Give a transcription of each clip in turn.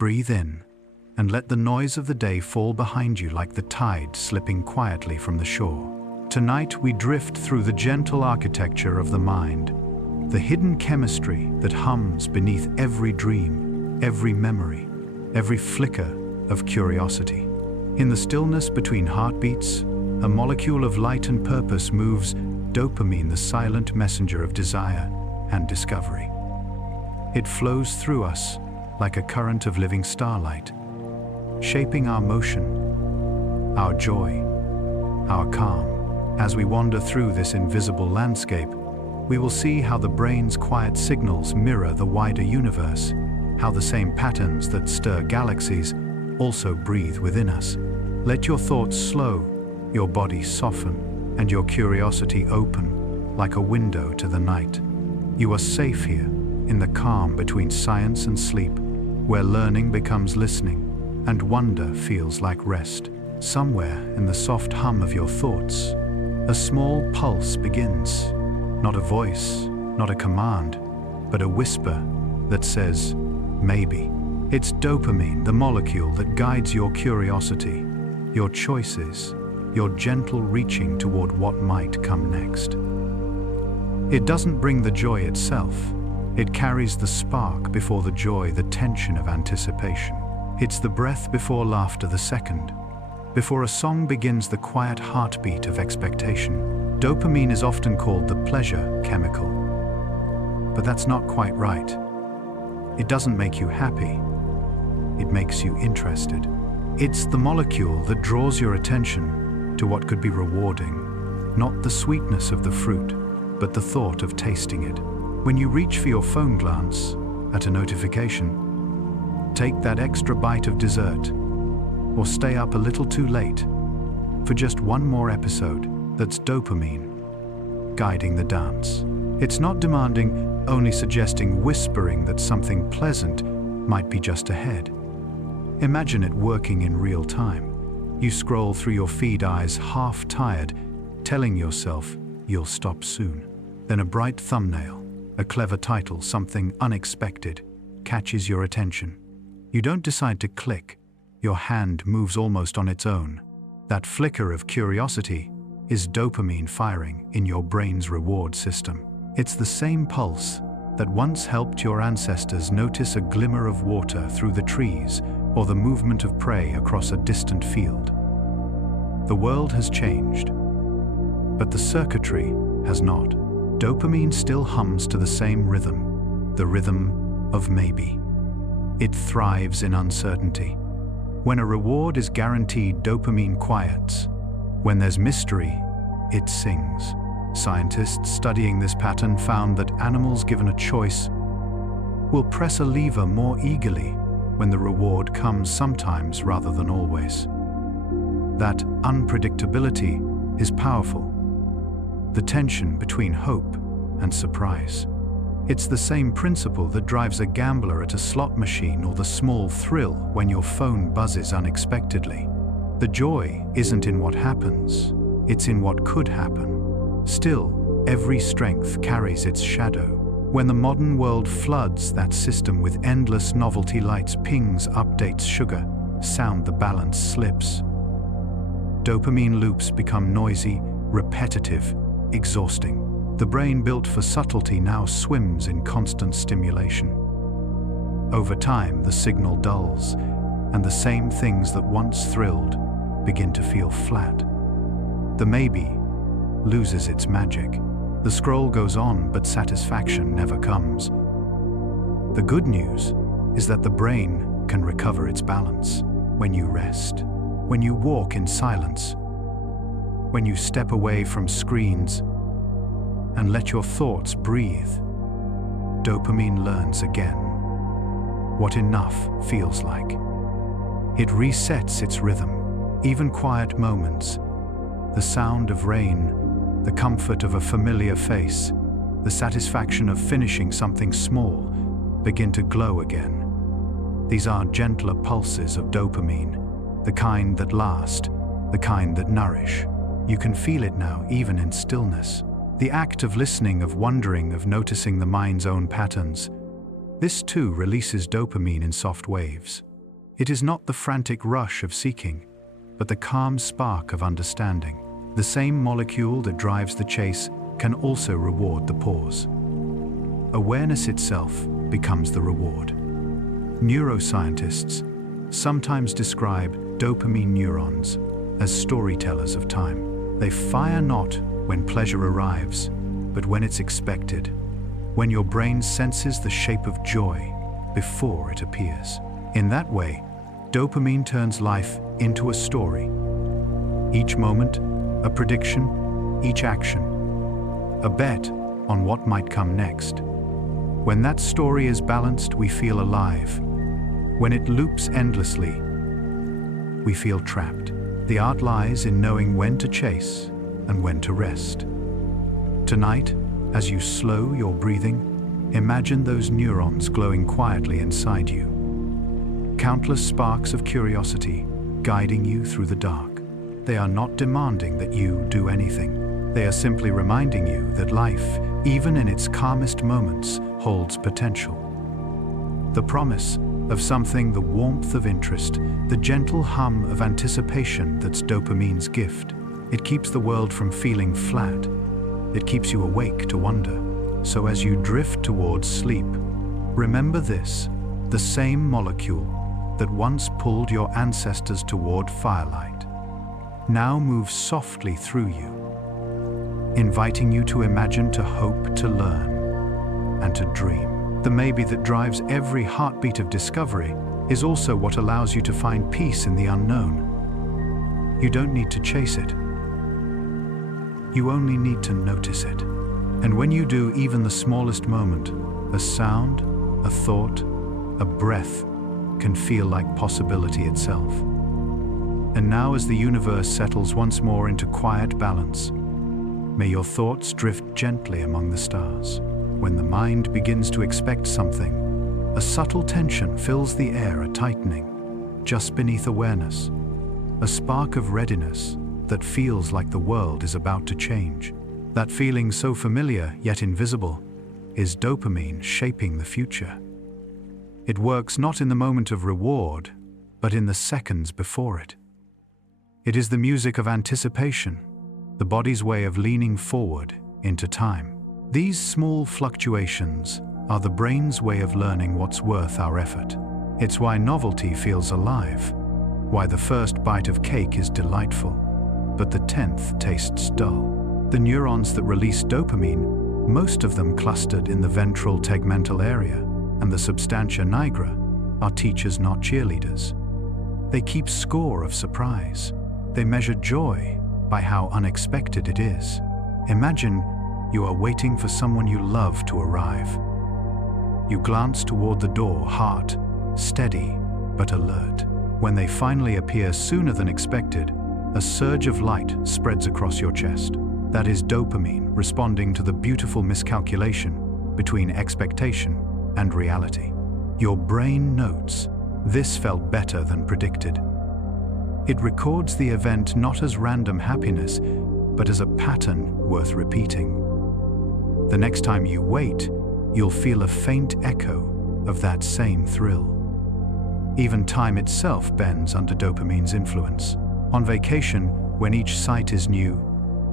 Breathe in, and let the noise of the day fall behind you like the tide slipping quietly from the shore. Tonight we drift through the gentle architecture of the mind, the hidden chemistry that hums beneath every dream, every memory, every flicker of curiosity. In the stillness between heartbeats, a molecule of light and purpose moves, dopamine, the silent messenger of desire and discovery. It flows through us like a current of living starlight, shaping our motion, our joy, our calm. As we wander through this invisible landscape, we will see how the brain's quiet signals mirror the wider universe, how the same patterns that stir galaxies also breathe within us. Let your thoughts slow, your body soften, and your curiosity open like a window to the night. You are safe here, in the calm between science and sleep, where learning becomes listening, and wonder feels like rest. Somewhere in the soft hum of your thoughts, a small pulse begins. Not a voice, not a command, but a whisper that says, maybe. It's dopamine, the molecule that guides your curiosity, your choices, your gentle reaching toward what might come next. It doesn't bring the joy itself. It carries the spark before the joy, the tension of anticipation. It's the breath before laughter, the second. Before a song begins, the quiet heartbeat of expectation. Dopamine is often called the pleasure chemical. But that's not quite right. It doesn't make you happy. It makes you interested. It's the molecule that draws your attention to what could be rewarding, not the sweetness of the fruit, but the thought of tasting it. When you reach for your phone, glance at a notification, take that extra bite of dessert, or stay up a little too late for just one more episode. That's dopamine guiding the dance. It's not demanding, only suggesting, whispering that something pleasant might be just ahead. Imagine it working in real time. You scroll through your feed, eyes half tired, telling yourself you'll stop soon. Then a bright thumbnail, a clever title, something unexpected, catches your attention. You don't decide to click. Your hand moves almost on its own. That flicker of curiosity is dopamine firing in your brain's reward system. It's the same pulse that once helped your ancestors notice a glimmer of water through the trees or the movement of prey across a distant field. The world has changed, but the circuitry has not. Dopamine still hums to the same rhythm, the rhythm of maybe. It thrives in uncertainty. When a reward is guaranteed, dopamine quiets. When there's mystery, it sings. Scientists studying this pattern found that animals given a choice will press a lever more eagerly when the reward comes, sometimes rather than always. That unpredictability is powerful. The tension between hope and surprise. It's the same principle that drives a gambler at a slot machine, or the small thrill when your phone buzzes unexpectedly. The joy isn't in what happens, it's in what could happen. Still, every strength carries its shadow. When the modern world floods that system with endless novelty, lights, pings, updates, sugar, sound, the balance slips. Dopamine loops become noisy, repetitive, exhausting. The brain, built for subtlety, now swims in constant stimulation. Over time, the signal dulls, and the same things that once thrilled begin to feel flat. The maybe loses its magic. The scroll goes on, but satisfaction never comes. The good news is that the brain can recover its balance when you rest, when you walk in silence, when you step away from screens and let your thoughts breathe. Dopamine learns again what enough feels like. It resets its rhythm. Even quiet moments, the sound of rain, the comfort of a familiar face, the satisfaction of finishing something small, begin to glow again. These are gentler pulses of dopamine, the kind that last, the kind that nourish. You can feel it now, even in stillness. The act of listening, of wondering, of noticing the mind's own patterns. This too releases dopamine in soft waves. It is not the frantic rush of seeking, but the calm spark of understanding. The same molecule that drives the chase can also reward the pause. Awareness itself becomes the reward. Neuroscientists sometimes describe dopamine neurons as storytellers of time. They fire not when pleasure arrives, but when it's expected, when your brain senses the shape of joy before it appears. In that way, dopamine turns life into a story. Each moment, a prediction, each action, a bet on what might come next. When that story is balanced, we feel alive. When it loops endlessly, we feel trapped. The art lies in knowing when to chase and when to rest. Tonight, as you slow your breathing, imagine those neurons glowing quietly inside you. Countless sparks of curiosity guiding you through the dark. They are not demanding that you do anything. They are simply reminding you that life, even in its calmest moments, holds potential. The promise of something, the warmth of interest, the gentle hum of anticipation that's dopamine's gift. It keeps the world from feeling flat. It keeps you awake to wonder. So as you drift towards sleep, remember this: the same molecule that once pulled your ancestors toward firelight now moves softly through you, inviting you to imagine, to hope, to learn, and to dream. The maybe that drives every heartbeat of discovery is also what allows you to find peace in the unknown. You don't need to chase it. You only need to notice it. And when you do, even the smallest moment, a sound, a thought, a breath, can feel like possibility itself. And now, as the universe settles once more into quiet balance, may your thoughts drift gently among the stars. When the mind begins to expect something, a subtle tension fills the air, a tightening just beneath awareness, a spark of readiness that feels like the world is about to change. That feeling, so familiar yet invisible, is dopamine shaping the future. It works not in the moment of reward, but in the seconds before it. It is the music of anticipation, the body's way of leaning forward into time. These small fluctuations are the brain's way of learning what's worth our effort. It's why novelty feels alive, why the first bite of cake is delightful, but the 10th tastes dull. The neurons that release dopamine, most of them clustered in the ventral tegmental area and the substantia nigra, are teachers, not cheerleaders. They keep score of surprise. They measure joy by how unexpected it is. Imagine you are waiting for someone you love to arrive. You glance toward the door, heart steady but alert. When they finally appear sooner than expected, a surge of light spreads across your chest. That is dopamine responding to the beautiful miscalculation between expectation and reality. Your brain notes, this felt better than predicted. It records the event not as random happiness, but as a pattern worth repeating. The next time you wait, you'll feel a faint echo of that same thrill. Even time itself bends under dopamine's influence. On vacation, when each sight is new,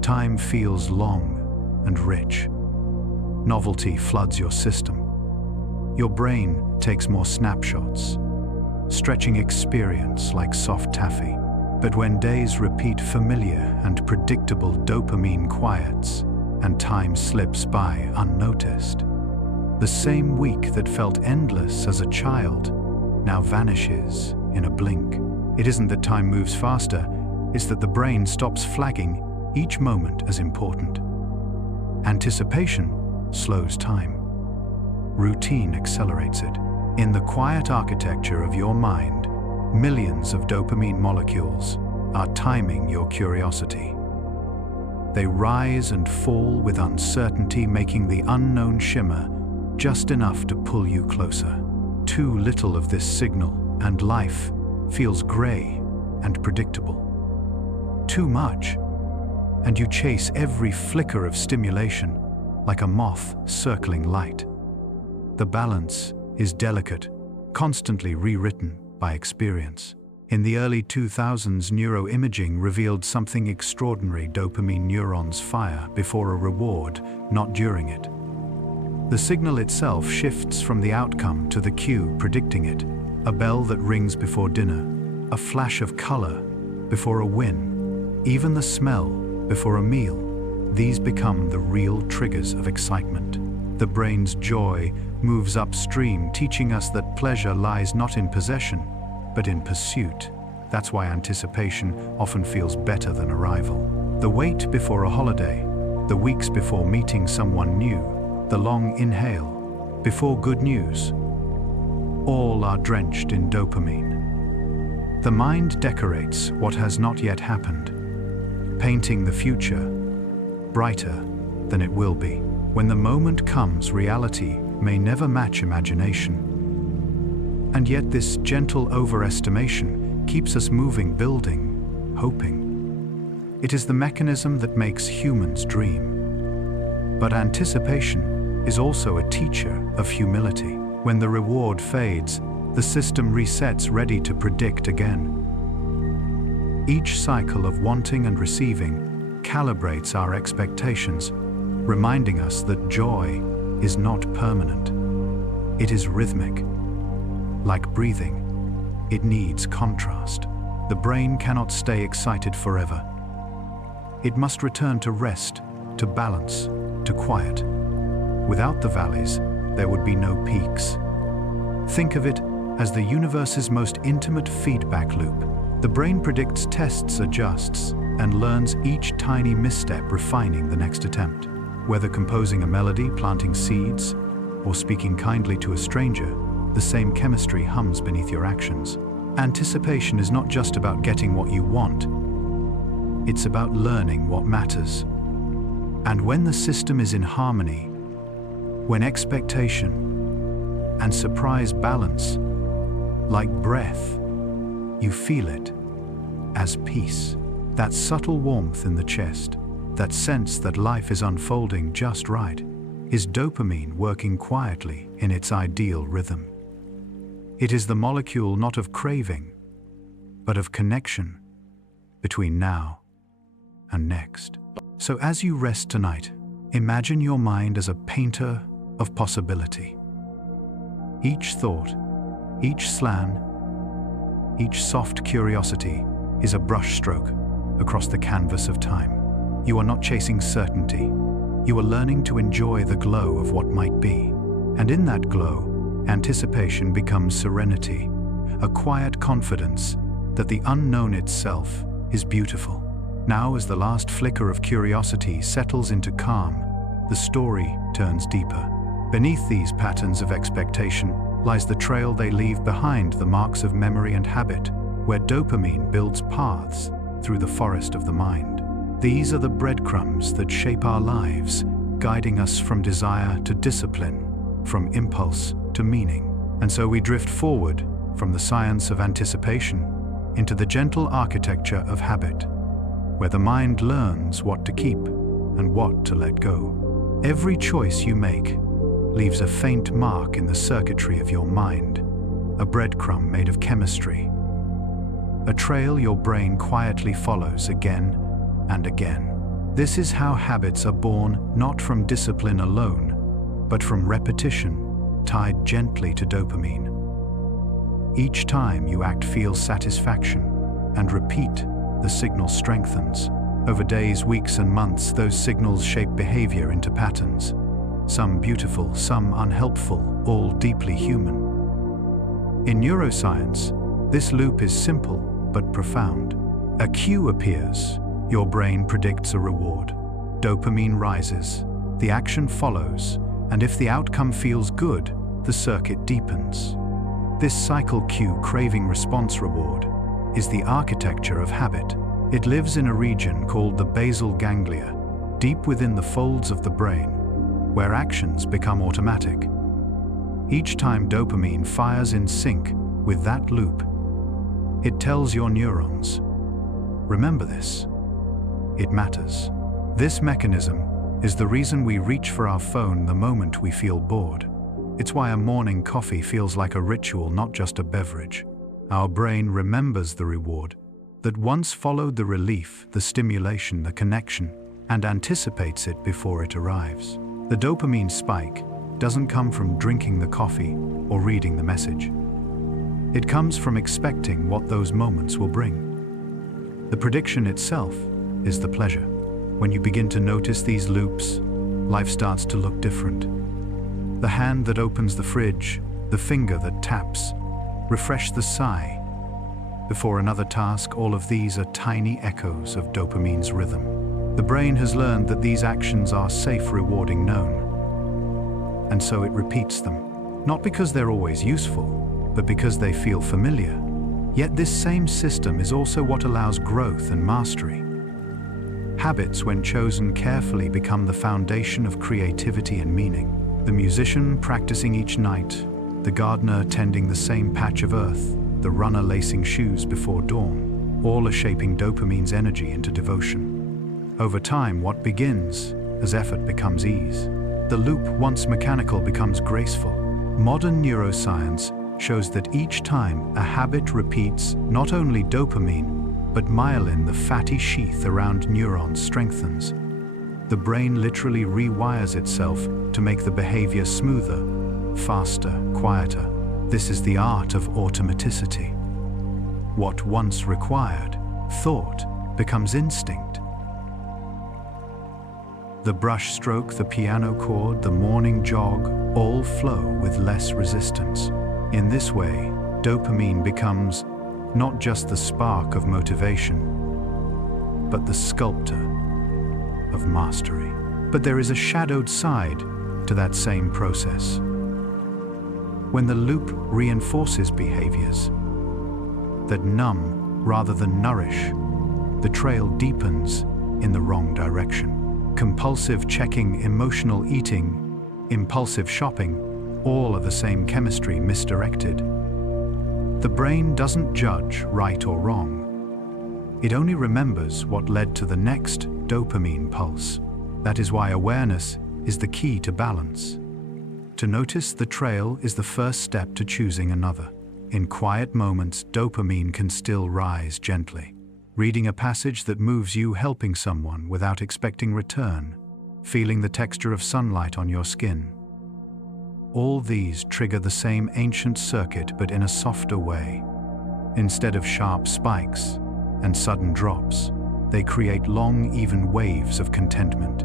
time feels long and rich. Novelty floods your system. Your brain takes more snapshots, stretching experience like soft taffy. But when days repeat, familiar and predictable, dopamine quiets, and time slips by unnoticed. The same week that felt endless as a child now vanishes in a blink. It isn't that time moves faster, it's that the brain stops flagging each moment as important. Anticipation slows time. Routine accelerates it. In the quiet architecture of your mind, millions of dopamine molecules are timing your curiosity. They rise and fall with uncertainty, making the unknown shimmer just enough to pull you closer. Too little of this signal, and life feels gray and predictable. Too much, and you chase every flicker of stimulation like a moth circling light. The balance is delicate, constantly rewritten, by experience. In the early 2000s, neuroimaging revealed something extraordinary. Dopamine neurons fire before a reward, not during it. The signal itself shifts from the outcome to the cue predicting it. A bell that rings before dinner, a flash of color before a win, even the smell before a meal. These become the real triggers of excitement. The brain's joy moves upstream, teaching us that pleasure lies not in possession, but in pursuit. That's why anticipation often feels better than arrival. The wait before a holiday, the weeks before meeting someone new, the long inhale before good news, all are drenched in dopamine. The mind decorates what has not yet happened, painting the future brighter than it will be. When the moment comes, reality may never match imagination. And yet this gentle overestimation keeps us moving, building, hoping. It is the mechanism that makes humans dream. But anticipation is also a teacher of humility. When the reward fades, the system resets, ready to predict again. Each cycle of wanting and receiving calibrates our expectations, reminding us that joy is not permanent. It is rhythmic. Like breathing, it needs contrast. The brain cannot stay excited forever. It must return to rest, to balance, to quiet. Without the valleys, there would be no peaks. Think of it as the universe's most intimate feedback loop. The brain predicts, tests, adjusts, and learns each tiny misstep, refining the next attempt. Whether composing a melody, planting seeds, or speaking kindly to a stranger, the same chemistry hums beneath your actions. Anticipation is not just about getting what you want, it's about learning what matters. And when the system is in harmony, when expectation and surprise balance, like breath, you feel it as peace. That subtle warmth in the chest, that sense that life is unfolding just right, is dopamine working quietly in its ideal rhythm. It is the molecule not of craving, but of connection between now and next. So as you rest tonight, imagine your mind as a painter of possibility. Each thought, each slan, each soft curiosity is a brushstroke across the canvas of time. You are not chasing certainty. You are learning to enjoy the glow of what might be. And in that glow, anticipation becomes serenity, a quiet confidence that the unknown itself is beautiful. Now, as the last flicker of curiosity settles into calm, the story turns deeper. Beneath these patterns of expectation lies the trail they leave behind, the marks of memory and habit, where dopamine builds paths through the forest of the mind. These are the breadcrumbs that shape our lives, guiding us from desire to discipline, from impulse to meaning. And so we drift forward from the science of anticipation into the gentle architecture of habit, where the mind learns what to keep and what to let go. Every choice you make leaves a faint mark in the circuitry of your mind, a breadcrumb made of chemistry, a trail your brain quietly follows again and again. This is how habits are born, not from discipline alone, but from repetition, tied gently to dopamine. Each time you act, feel satisfaction, and repeat, the signal strengthens. Over days, weeks, and months, those signals shape behavior into patterns. Some beautiful, some unhelpful, all deeply human. In neuroscience, this loop is simple but profound. A cue appears, your brain predicts a reward. Dopamine rises, the action follows, and if the outcome feels good, the circuit deepens. This cycle, cue, craving, response, reward, is the architecture of habit. It lives in a region called the basal ganglia, deep within the folds of the brain, where actions become automatic. Each time dopamine fires in sync with that loop, it tells your neurons, remember this, it matters. This mechanism is the reason we reach for our phone the moment we feel bored. It's why a morning coffee feels like a ritual, not just a beverage. Our brain remembers the reward that once followed the relief, the stimulation, the connection, and anticipates it before it arrives. The dopamine spike doesn't come from drinking the coffee or reading the message. It comes from expecting what those moments will bring. The prediction itself is the pleasure. When you begin to notice these loops, life starts to look different. The hand that opens the fridge, the finger that taps, refresh the sigh. Before another task, all of these are tiny echoes of dopamine's rhythm. The brain has learned that these actions are safe, rewarding, known. And so it repeats them, not because they're always useful, but because they feel familiar. Yet this same system is also what allows growth and mastery. Habits, when chosen carefully, become the foundation of creativity and meaning. The musician practicing each night, the gardener tending the same patch of earth, the runner lacing shoes before dawn, all are shaping dopamine's energy into devotion. Over time, what begins as effort becomes ease. The loop, once mechanical, becomes graceful. Modern neuroscience shows that each time a habit repeats, not only dopamine, but myelin, the fatty sheath around neurons, strengthens. The brain literally rewires itself to make the behavior smoother, faster, quieter. This is the art of automaticity. What once required thought becomes instinct. The brush stroke, the piano chord, the morning jog all flow with less resistance. In this way, dopamine becomes not just the spark of motivation, but the sculptor of mastery. But there is a shadowed side to that same process. When the loop reinforces behaviors that numb rather than nourish, the trail deepens in the wrong direction. Compulsive checking, emotional eating, impulsive shopping, all are the same chemistry misdirected. The brain doesn't judge right or wrong. It only remembers what led to the next dopamine pulse. That is why awareness is the key to balance. To notice the trail is the first step to choosing another. In quiet moments, dopamine can still rise gently. Reading a passage that moves you, helping someone without expecting return, feeling the texture of sunlight on your skin. All these trigger the same ancient circuit, but in a softer way. Instead of sharp spikes and sudden drops, they create long, even waves of contentment.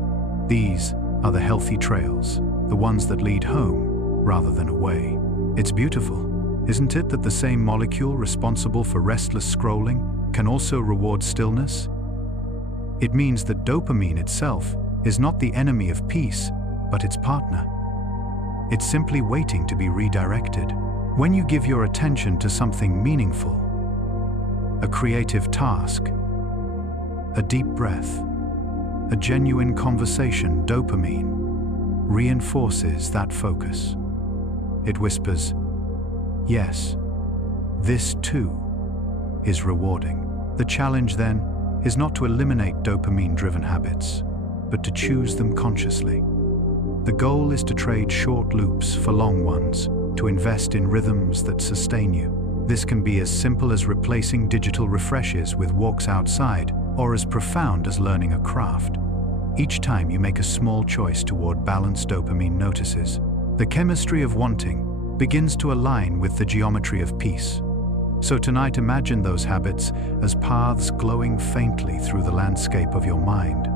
These are the healthy trails, the ones that lead home rather than away. It's beautiful, isn't it, that the same molecule responsible for restless scrolling can also reward stillness? It means that dopamine itself is not the enemy of peace, but its partner. It's simply waiting to be redirected. When you give your attention to something meaningful, a creative task, a deep breath, a genuine conversation, dopamine reinforces that focus. It whispers, yes, this too is rewarding. The challenge then is not to eliminate dopamine-driven habits, but to choose them consciously. The goal is to trade short loops for long ones, to invest in rhythms that sustain you. This can be as simple as replacing digital refreshes with walks outside, or as profound as learning a craft. Each time you make a small choice toward balanced, dopamine notices. The chemistry of wanting begins to align with the geometry of peace. So tonight, imagine those habits as paths glowing faintly through the landscape of your mind.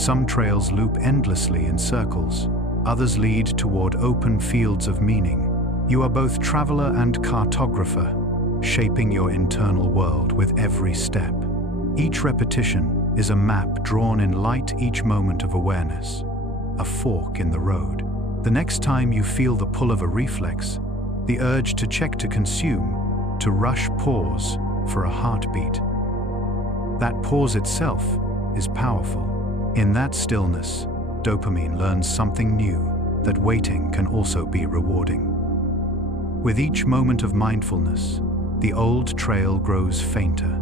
Some trails loop endlessly in circles, others lead toward open fields of meaning. You are both traveler and cartographer, shaping your internal world with every step. Each repetition is a map drawn in light, each moment of awareness, a fork in the road. The next time you feel the pull of a reflex, the urge to check, to consume, to rush, pause for a heartbeat. That pause itself is powerful. In that stillness, dopamine learns something new, that waiting can also be rewarding. With each moment of mindfulness, the old trail grows fainter,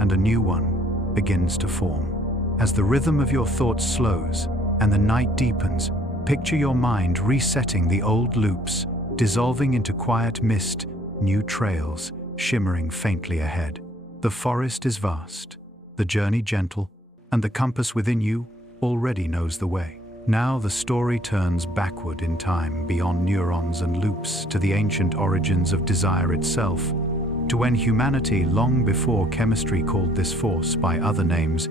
and a new one begins to form. As the rhythm of your thoughts slows and the night deepens, picture your mind resetting the old loops, dissolving into quiet mist, new trails, shimmering faintly ahead. The forest is vast, the journey gentle, and the compass within you already knows the way. Now the story turns backward in time, beyond neurons and loops, to the ancient origins of desire itself, to when humanity, long before chemistry called this force by other names,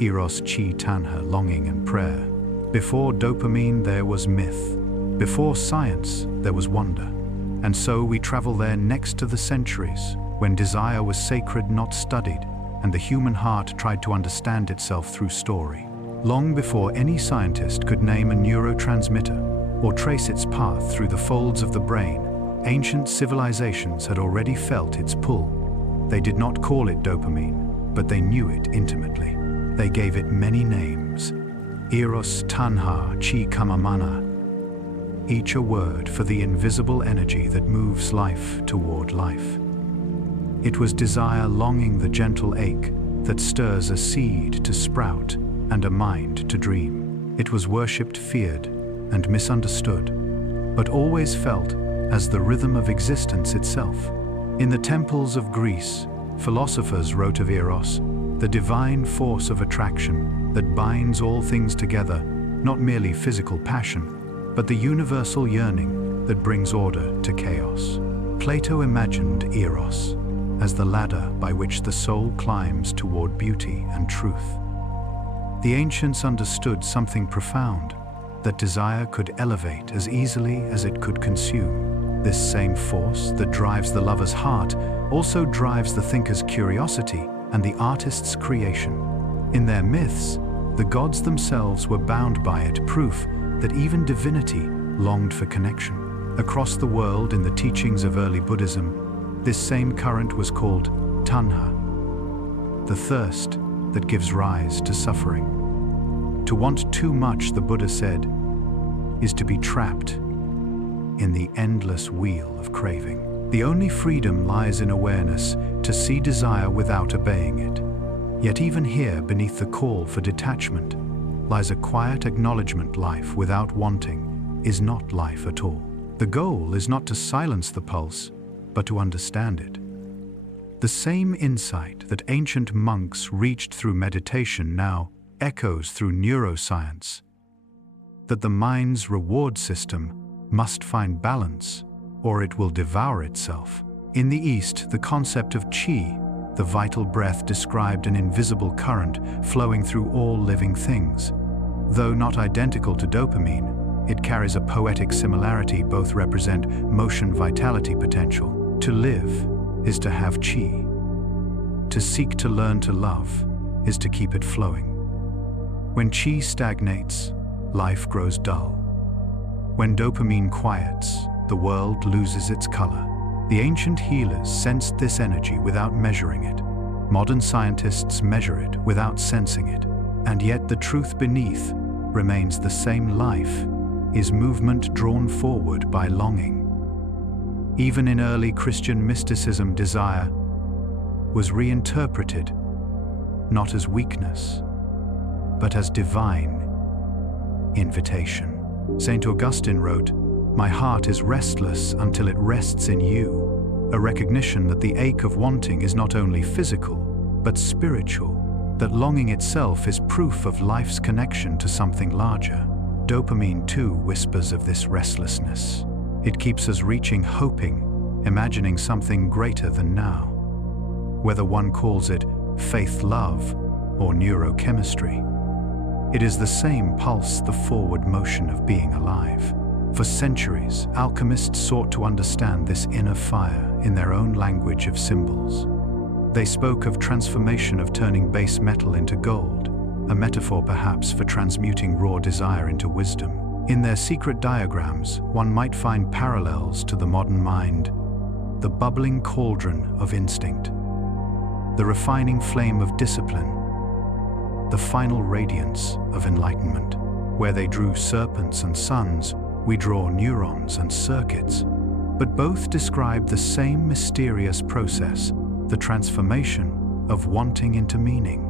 eros, chi, tanha, longing and prayer. Before dopamine there was myth. Before science there was wonder. And so we travel there next to the centuries, when desire was sacred, not studied, and the human heart tried to understand itself through story. Long before any scientist could name a neurotransmitter or trace its path through the folds of the brain, ancient civilizations had already felt its pull. They did not call it dopamine, but they knew it intimately. They gave it many names: eros, tanha, chi, kamamana, each a word for the invisible energy that moves life toward life. It was desire longing, the gentle ache that stirs a seed to sprout and a mind to dream. It was worshipped, feared, and misunderstood, but always felt as the rhythm of existence itself. In the temples of Greece, philosophers wrote of eros, the divine force of attraction that binds all things together, not merely physical passion, but the universal yearning that brings order to chaos. Plato imagined eros as the ladder by which the soul climbs toward beauty and truth. The ancients understood something profound, that desire could elevate as easily as it could consume. This same force that drives the lover's heart also drives the thinker's curiosity and the artist's creation. In their myths, the gods themselves were bound by it, proof that even divinity longed for connection. Across the world, in the teachings of early Buddhism, this same current was called tanha, the thirst that gives rise to suffering. To want too much, the Buddha said, is to be trapped in the endless wheel of craving. The only freedom lies in awareness, to see desire without obeying it. Yet even here, beneath the call for detachment, lies a quiet acknowledgement: life without wanting is not life at all. The goal is not to silence the pulse, but to understand it. The same insight that ancient monks reached through meditation now echoes through neuroscience, that the mind's reward system must find balance, or it will devour itself. In the East, the concept of chi, the vital breath, described an invisible current flowing through all living things. Though not identical to dopamine, it carries a poetic similarity. Both represent motion, vitality, potential. To live is to have chi. To seek to learn to love is to keep it flowing. When chi stagnates, life grows dull. When dopamine quiets, the world loses its color. The ancient healers sensed this energy without measuring it. Modern scientists measure it without sensing it. And yet the truth beneath remains the same: life is movement drawn forward by longing. Even in early Christian mysticism, desire was reinterpreted not as weakness, but as divine invitation. St. Augustine wrote, "My heart is restless until it rests in you," a recognition that the ache of wanting is not only physical, but spiritual, that longing itself is proof of life's connection to something larger. Dopamine too whispers of this restlessness. It keeps us reaching, hoping, imagining something greater than now. Whether one calls it faith, love, or neurochemistry, it is the same pulse, the forward motion of being alive. For centuries, alchemists sought to understand this inner fire in their own language of symbols. They spoke of transformation, of turning base metal into gold, a metaphor perhaps for transmuting raw desire into wisdom. In their secret diagrams, one might find parallels to the modern mind: the bubbling cauldron of instinct, the refining flame of discipline, the final radiance of enlightenment. Where they drew serpents and suns, we draw neurons and circuits, but both describe the same mysterious process: the transformation of wanting into meaning.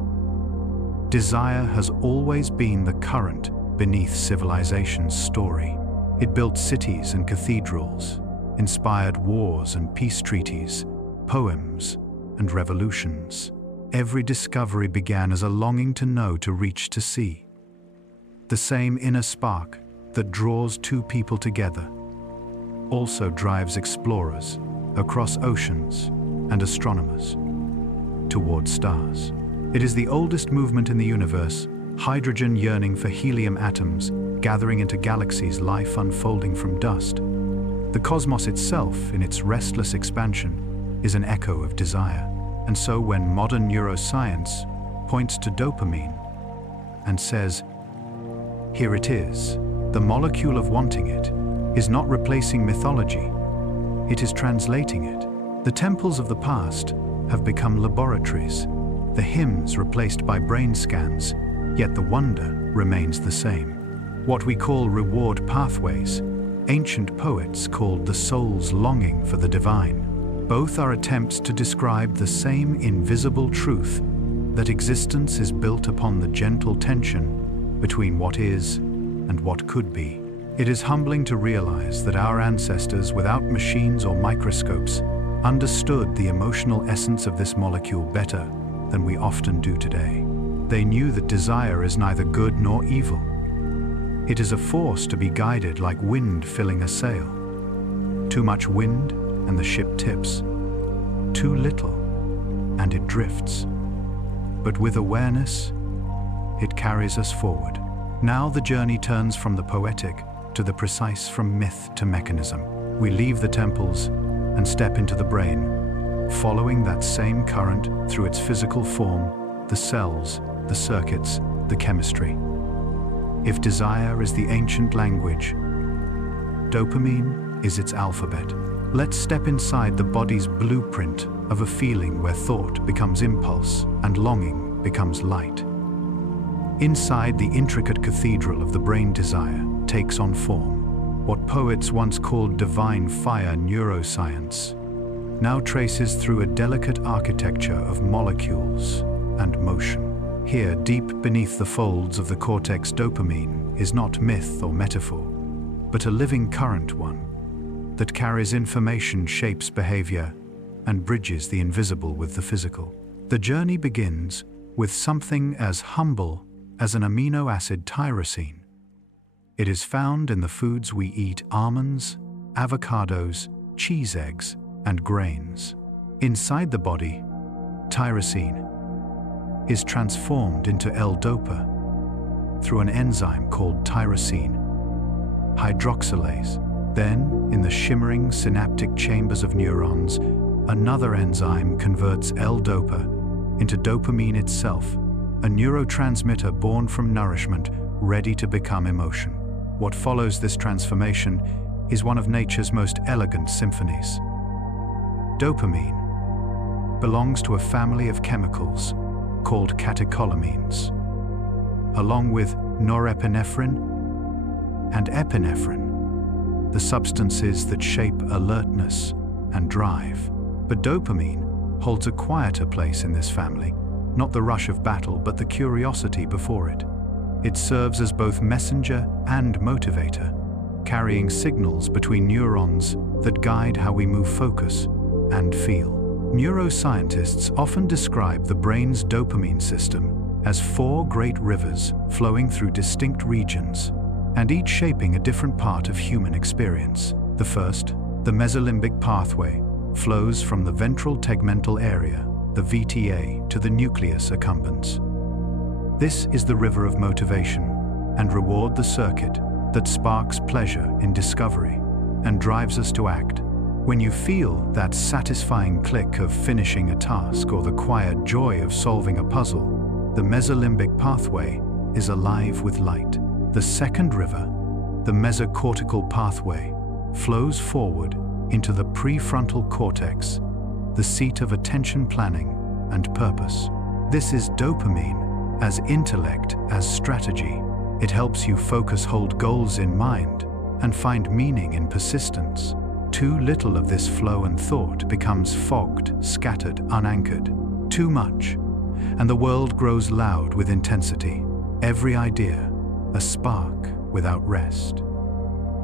Desire has always been the current beneath civilization's story. It built cities and cathedrals, inspired wars and peace treaties, poems, and revolutions. Every discovery began as a longing to know, to reach, to see. The same inner spark that draws two people together also drives explorers across oceans and astronomers towards stars. It is the oldest movement in the universe, hydrogen yearning for helium atoms, gathering into galaxies, life unfolding from dust. The cosmos itself, in its restless expansion, is an echo of desire. And so when modern neuroscience points to dopamine and says, "Here it is, the molecule of wanting it," is not replacing mythology, it is translating it. The temples of the past have become laboratories, the hymns replaced by brain scans, yet the wonder remains the same. What we call reward pathways, ancient poets called the soul's longing for the divine. Both are attempts to describe the same invisible truth, that existence is built upon the gentle tension between what is and what could be. It is humbling to realize that our ancestors, without machines or microscopes, understood the emotional essence of this molecule better than we often do today. They knew that desire is neither good nor evil. It is a force to be guided like wind filling a sail. Too much wind and the ship tips. Too little and it drifts. But with awareness, it carries us forward. Now the journey turns from the poetic to the precise, from myth to mechanism. We leave the temples and step into the brain, following that same current through its physical form, the cells, the circuits, the chemistry. If desire is the ancient language, dopamine is its alphabet. Let's step inside the body's blueprint of a feeling where thought becomes impulse and longing becomes light. Inside the intricate cathedral of the brain, desire takes on form. What poets once called divine fire, neuroscience now traces through a delicate architecture of molecules and motion. Here, deep beneath the folds of the cortex, dopamine is not myth or metaphor, but a living current, one that carries information, shapes behavior, and bridges the invisible with the physical. The journey begins with something as humble as an amino acid, tyrosine. It is found in the foods we eat: almonds, avocados, cheese, eggs, and grains. Inside the body, tyrosine is transformed into L-dopa through an enzyme called tyrosine hydroxylase. Then, in the shimmering synaptic chambers of neurons, another enzyme converts L-dopa into dopamine itself, a neurotransmitter born from nourishment, ready to become emotion. What follows this transformation is one of nature's most elegant symphonies. Dopamine belongs to a family of chemicals called catecholamines, along with norepinephrine and epinephrine, the substances that shape alertness and drive. But dopamine holds a quieter place in this family, not the rush of battle, but the curiosity before it. It serves as both messenger and motivator, carrying signals between neurons that guide how we move, focus, and feel. Neuroscientists often describe the brain's dopamine system as 4 great rivers flowing through distinct regions, and each shaping a different part of human experience. The first, the mesolimbic pathway, flows from the ventral tegmental area, the VTA, to the nucleus accumbens. This is the river of motivation and reward, the circuit that sparks pleasure in discovery and drives us to act. When you feel that satisfying click of finishing a task or the quiet joy of solving a puzzle, the mesolimbic pathway is alive with light. The second river, the mesocortical pathway, flows forward into the prefrontal cortex, the seat of attention, planning, and purpose. This is dopamine as intellect, as strategy. It helps you focus, hold goals in mind, and find meaning in persistence. Too little of this flow and thought becomes fogged, scattered, unanchored. Too much, and the world grows loud with intensity. Every idea, a spark without rest.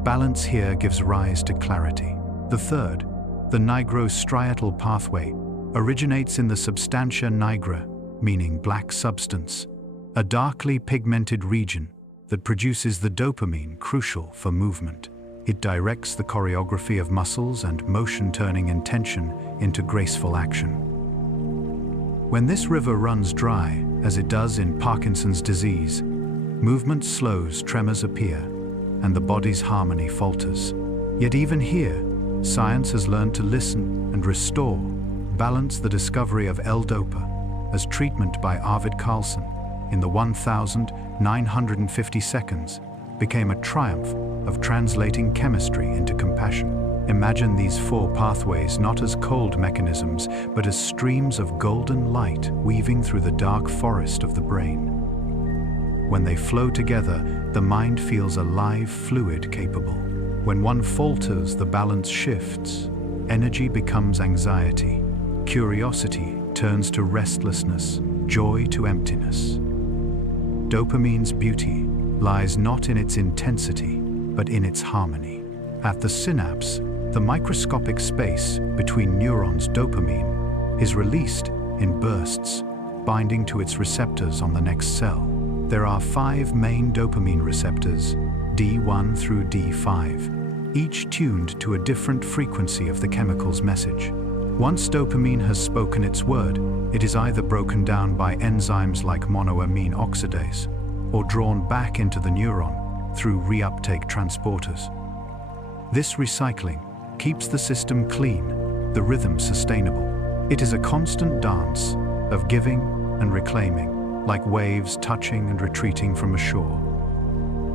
Balance here gives rise to clarity. The third, The nigrostriatal pathway originates in the substantia nigra, meaning black substance, a darkly pigmented region that produces the dopamine crucial for movement. It directs the choreography of muscles and motion, turning intention into graceful action. When this river runs dry, as it does in Parkinson's disease, movement slows, tremors appear, and the body's harmony falters. Yet even here, science has learned to listen and restore balance. The discovery of L-Dopa as treatment by Arvid Carlsson in the 1950 seconds became a triumph of translating chemistry into compassion. Imagine these four pathways not as cold mechanisms, but as streams of golden light weaving through the dark forest of the brain. When they flow together, the mind feels alive, fluid, capable. When one falters, the balance shifts. Energy becomes anxiety. Curiosity turns to restlessness, joy to emptiness. Dopamine's beauty lies not in its intensity, but in its harmony. At the synapse, the microscopic space between neurons, dopamine is released in bursts, binding to its receptors on the next cell. There are 5 main dopamine receptors, D1 through D5, each tuned to a different frequency of the chemical's message. Once dopamine has spoken its word, it is either broken down by enzymes like monoamine oxidase or drawn back into the neuron through reuptake transporters. This recycling keeps the system clean, the rhythm sustainable. It is a constant dance of giving and reclaiming, like waves touching and retreating from a shore.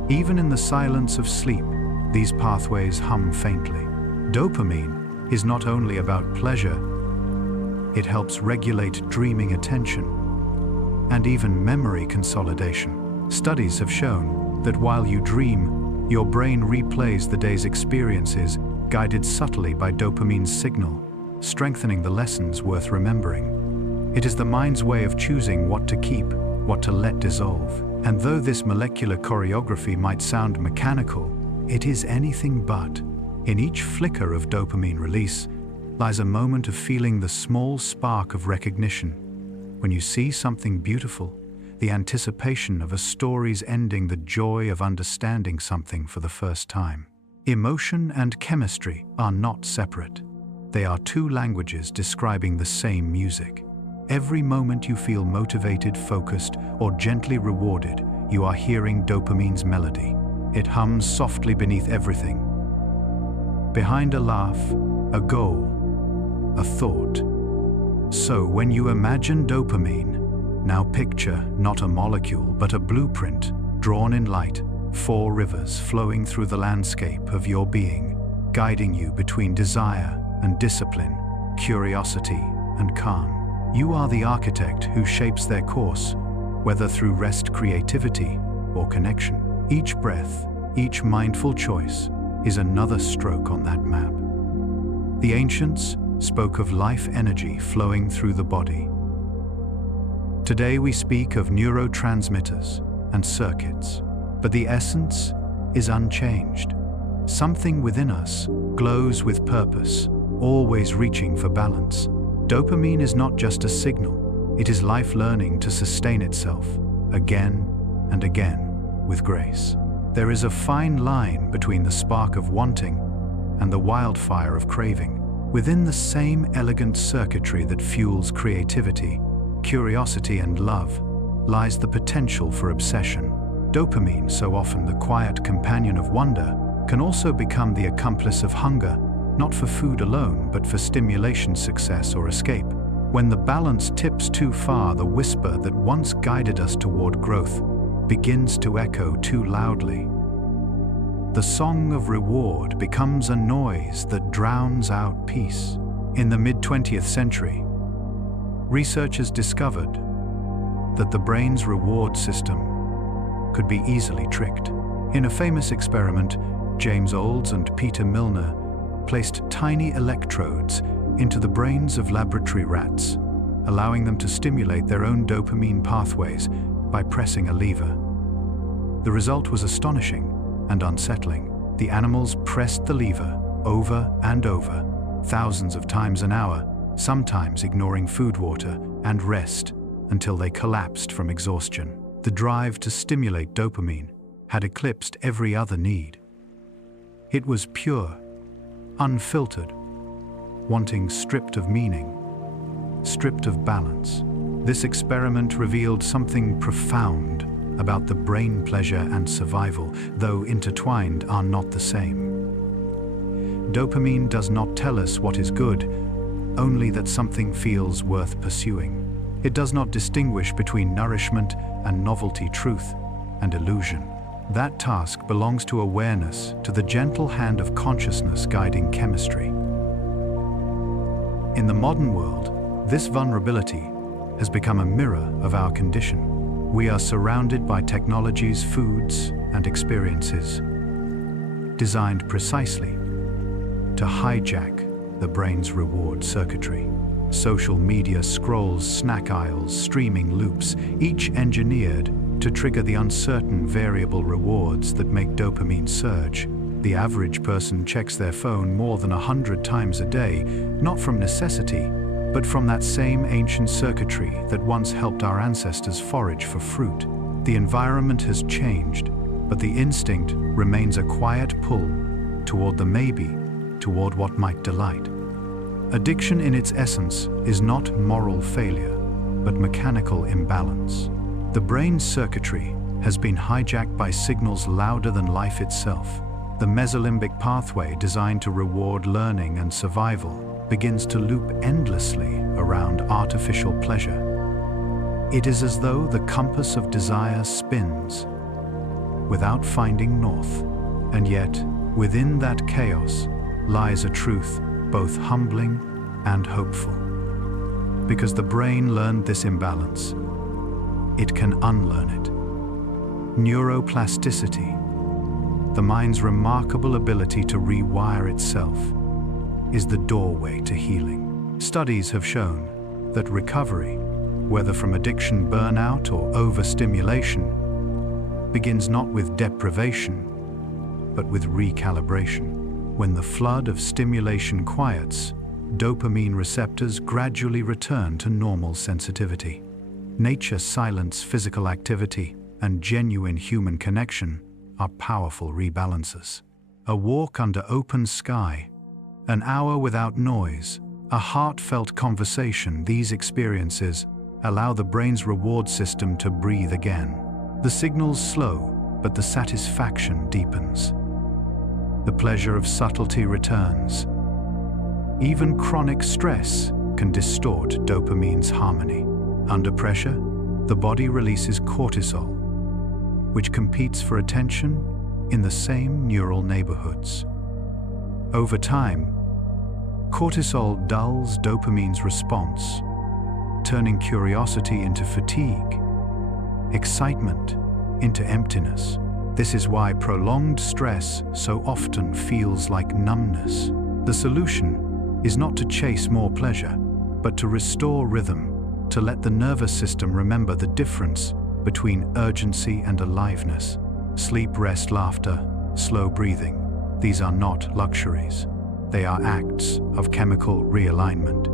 Even in the silence of sleep, these pathways hum faintly. Dopamine is not only about pleasure, it helps regulate dreaming, attention, and even memory consolidation. Studies have shown that while you dream, your brain replays the day's experiences, guided subtly by dopamine's signal, strengthening the lessons worth remembering. It is the mind's way of choosing what to keep, what to let dissolve. And though this molecular choreography might sound mechanical, it is anything but. In each flicker of dopamine release lies a moment of feeling the small spark of recognition. When you see something beautiful, the anticipation of a story's ending, the joy of understanding something for the first time. Emotion and chemistry are not separate. They are 2 languages describing the same music. Every moment you feel motivated, focused, or gently rewarded, you are hearing dopamine's melody. It hums softly beneath everything. Behind a laugh, a goal, a thought. So when you imagine dopamine, now picture not a molecule but a blueprint drawn in light, 4 rivers flowing through the landscape of your being, guiding you between desire and discipline, curiosity and calm. You are the architect who shapes their course, whether through rest, creativity, or connection. Each breath, each mindful choice is another stroke on that map. The ancients spoke of life energy flowing through the body. Today we speak of neurotransmitters and circuits, but the essence is unchanged. Something within us glows with purpose, always reaching for balance. Dopamine is not just a signal, it is life learning to sustain itself again and again with grace. There is a fine line between the spark of wanting and the wildfire of craving. Within the same elegant circuitry that fuels creativity, curiosity, and love lies the potential for obsession. Dopamine, so often the quiet companion of wonder, can also become the accomplice of hunger, not for food alone, but for stimulation, success, or escape. When the balance tips too far, the whisper that once guided us toward growth begins to echo too loudly. The song of reward becomes a noise that drowns out peace. In the mid-20th century, researchers discovered that the brain's reward system could be easily tricked. In a famous experiment, James Olds and Peter Milner placed tiny electrodes into the brains of laboratory rats, allowing them to stimulate their own dopamine pathways by pressing a lever. The result was astonishing and unsettling. The animals pressed the lever over and over, thousands of times an hour, sometimes ignoring food, water, and rest until they collapsed from exhaustion. The drive to stimulate dopamine had eclipsed every other need. It was pure, unfiltered, wanting stripped of meaning, stripped of balance. This experiment revealed something profound about the brain. Pleasure and survival, though intertwined, are not the same. Dopamine does not tell us what is good, only that something feels worth pursuing. It does not distinguish between nourishment and novelty, truth and illusion. That task belongs to awareness, to the gentle hand of consciousness guiding chemistry. In the modern world, this vulnerability has become a mirror of our condition. We are surrounded by technologies, foods, and experiences designed precisely to hijack the brain's reward circuitry. Social media scrolls, snack aisles, streaming loops, each engineered to trigger the uncertain variable rewards that make dopamine surge. The average person checks their phone more than 100 times a day, not from necessity, but from that same ancient circuitry that once helped our ancestors forage for fruit. The environment has changed, but the instinct remains a quiet pull toward the maybe, toward what might delight. Addiction in its essence is not moral failure, but mechanical imbalance. The brain's circuitry has been hijacked by signals louder than life itself. The mesolimbic pathway, designed to reward learning and survival, begins to loop endlessly around artificial pleasure. It is as though the compass of desire spins without finding north. And yet, within that chaos lies a truth both humbling and hopeful. Because the brain learned this imbalance, it can unlearn it. Neuroplasticity, the mind's remarkable ability to rewire itself, is the doorway to healing. Studies have shown that recovery, whether from addiction, burnout, or overstimulation, begins not with deprivation, but with recalibration. When the flood of stimulation quiets, dopamine receptors gradually return to normal sensitivity. Nature, silence, physical activity, and genuine human connection are powerful rebalancers. A walk under open sky, an hour without noise, a heartfelt conversation, these experiences allow the brain's reward system to breathe again. The signal's slow, but the satisfaction deepens. The pleasure of subtlety returns. Even chronic stress can distort dopamine's harmony. Under pressure, the body releases cortisol, which competes for attention in the same neural neighborhoods. Over time, cortisol dulls dopamine's response, turning curiosity into fatigue, excitement into emptiness. This is why prolonged stress so often feels like numbness. The solution is not to chase more pleasure, but to restore rhythm, to let the nervous system remember the difference between urgency and aliveness. Sleep, rest, laughter, slow breathing. These are not luxuries. They are acts of chemical realignment.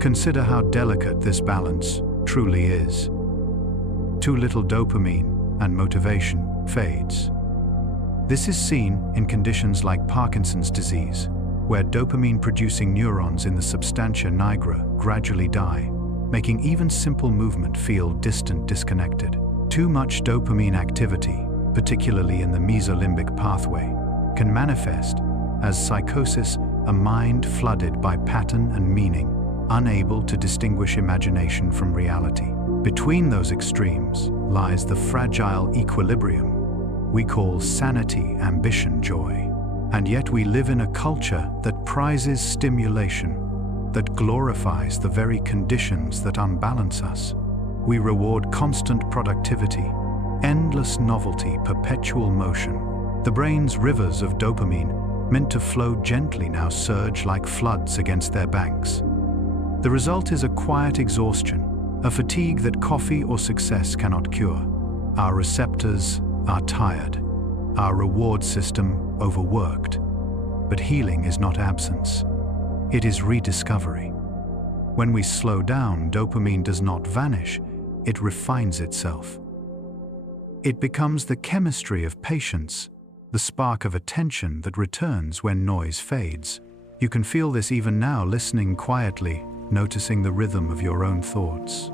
Consider how delicate this balance truly is. Too little dopamine and motivation fades. This is seen in conditions like Parkinson's disease, where dopamine-producing neurons in the substantia nigra gradually die, making even simple movement feel distant, disconnected. Too much dopamine activity, particularly in the mesolimbic pathway, can manifest as psychosis, a mind flooded by pattern and meaning, unable to distinguish imagination from reality. Between those extremes lies the fragile equilibrium we call sanity, ambition, joy. And yet we live in a culture that prizes stimulation, that glorifies the very conditions that unbalance us. We reward constant productivity, endless novelty, perpetual motion. The brain's rivers of dopamine, meant to flow gently, now surge like floods against their banks. The result is a quiet exhaustion, a fatigue that coffee or success cannot cure. Our receptors are tired, our reward system overworked. But healing is not absence. it is rediscovery. When we slow down, dopamine does not vanish, it refines itself. It becomes the chemistry of patience, the spark of attention that returns when noise fades. You can feel this even now, listening quietly, noticing the rhythm of your own thoughts.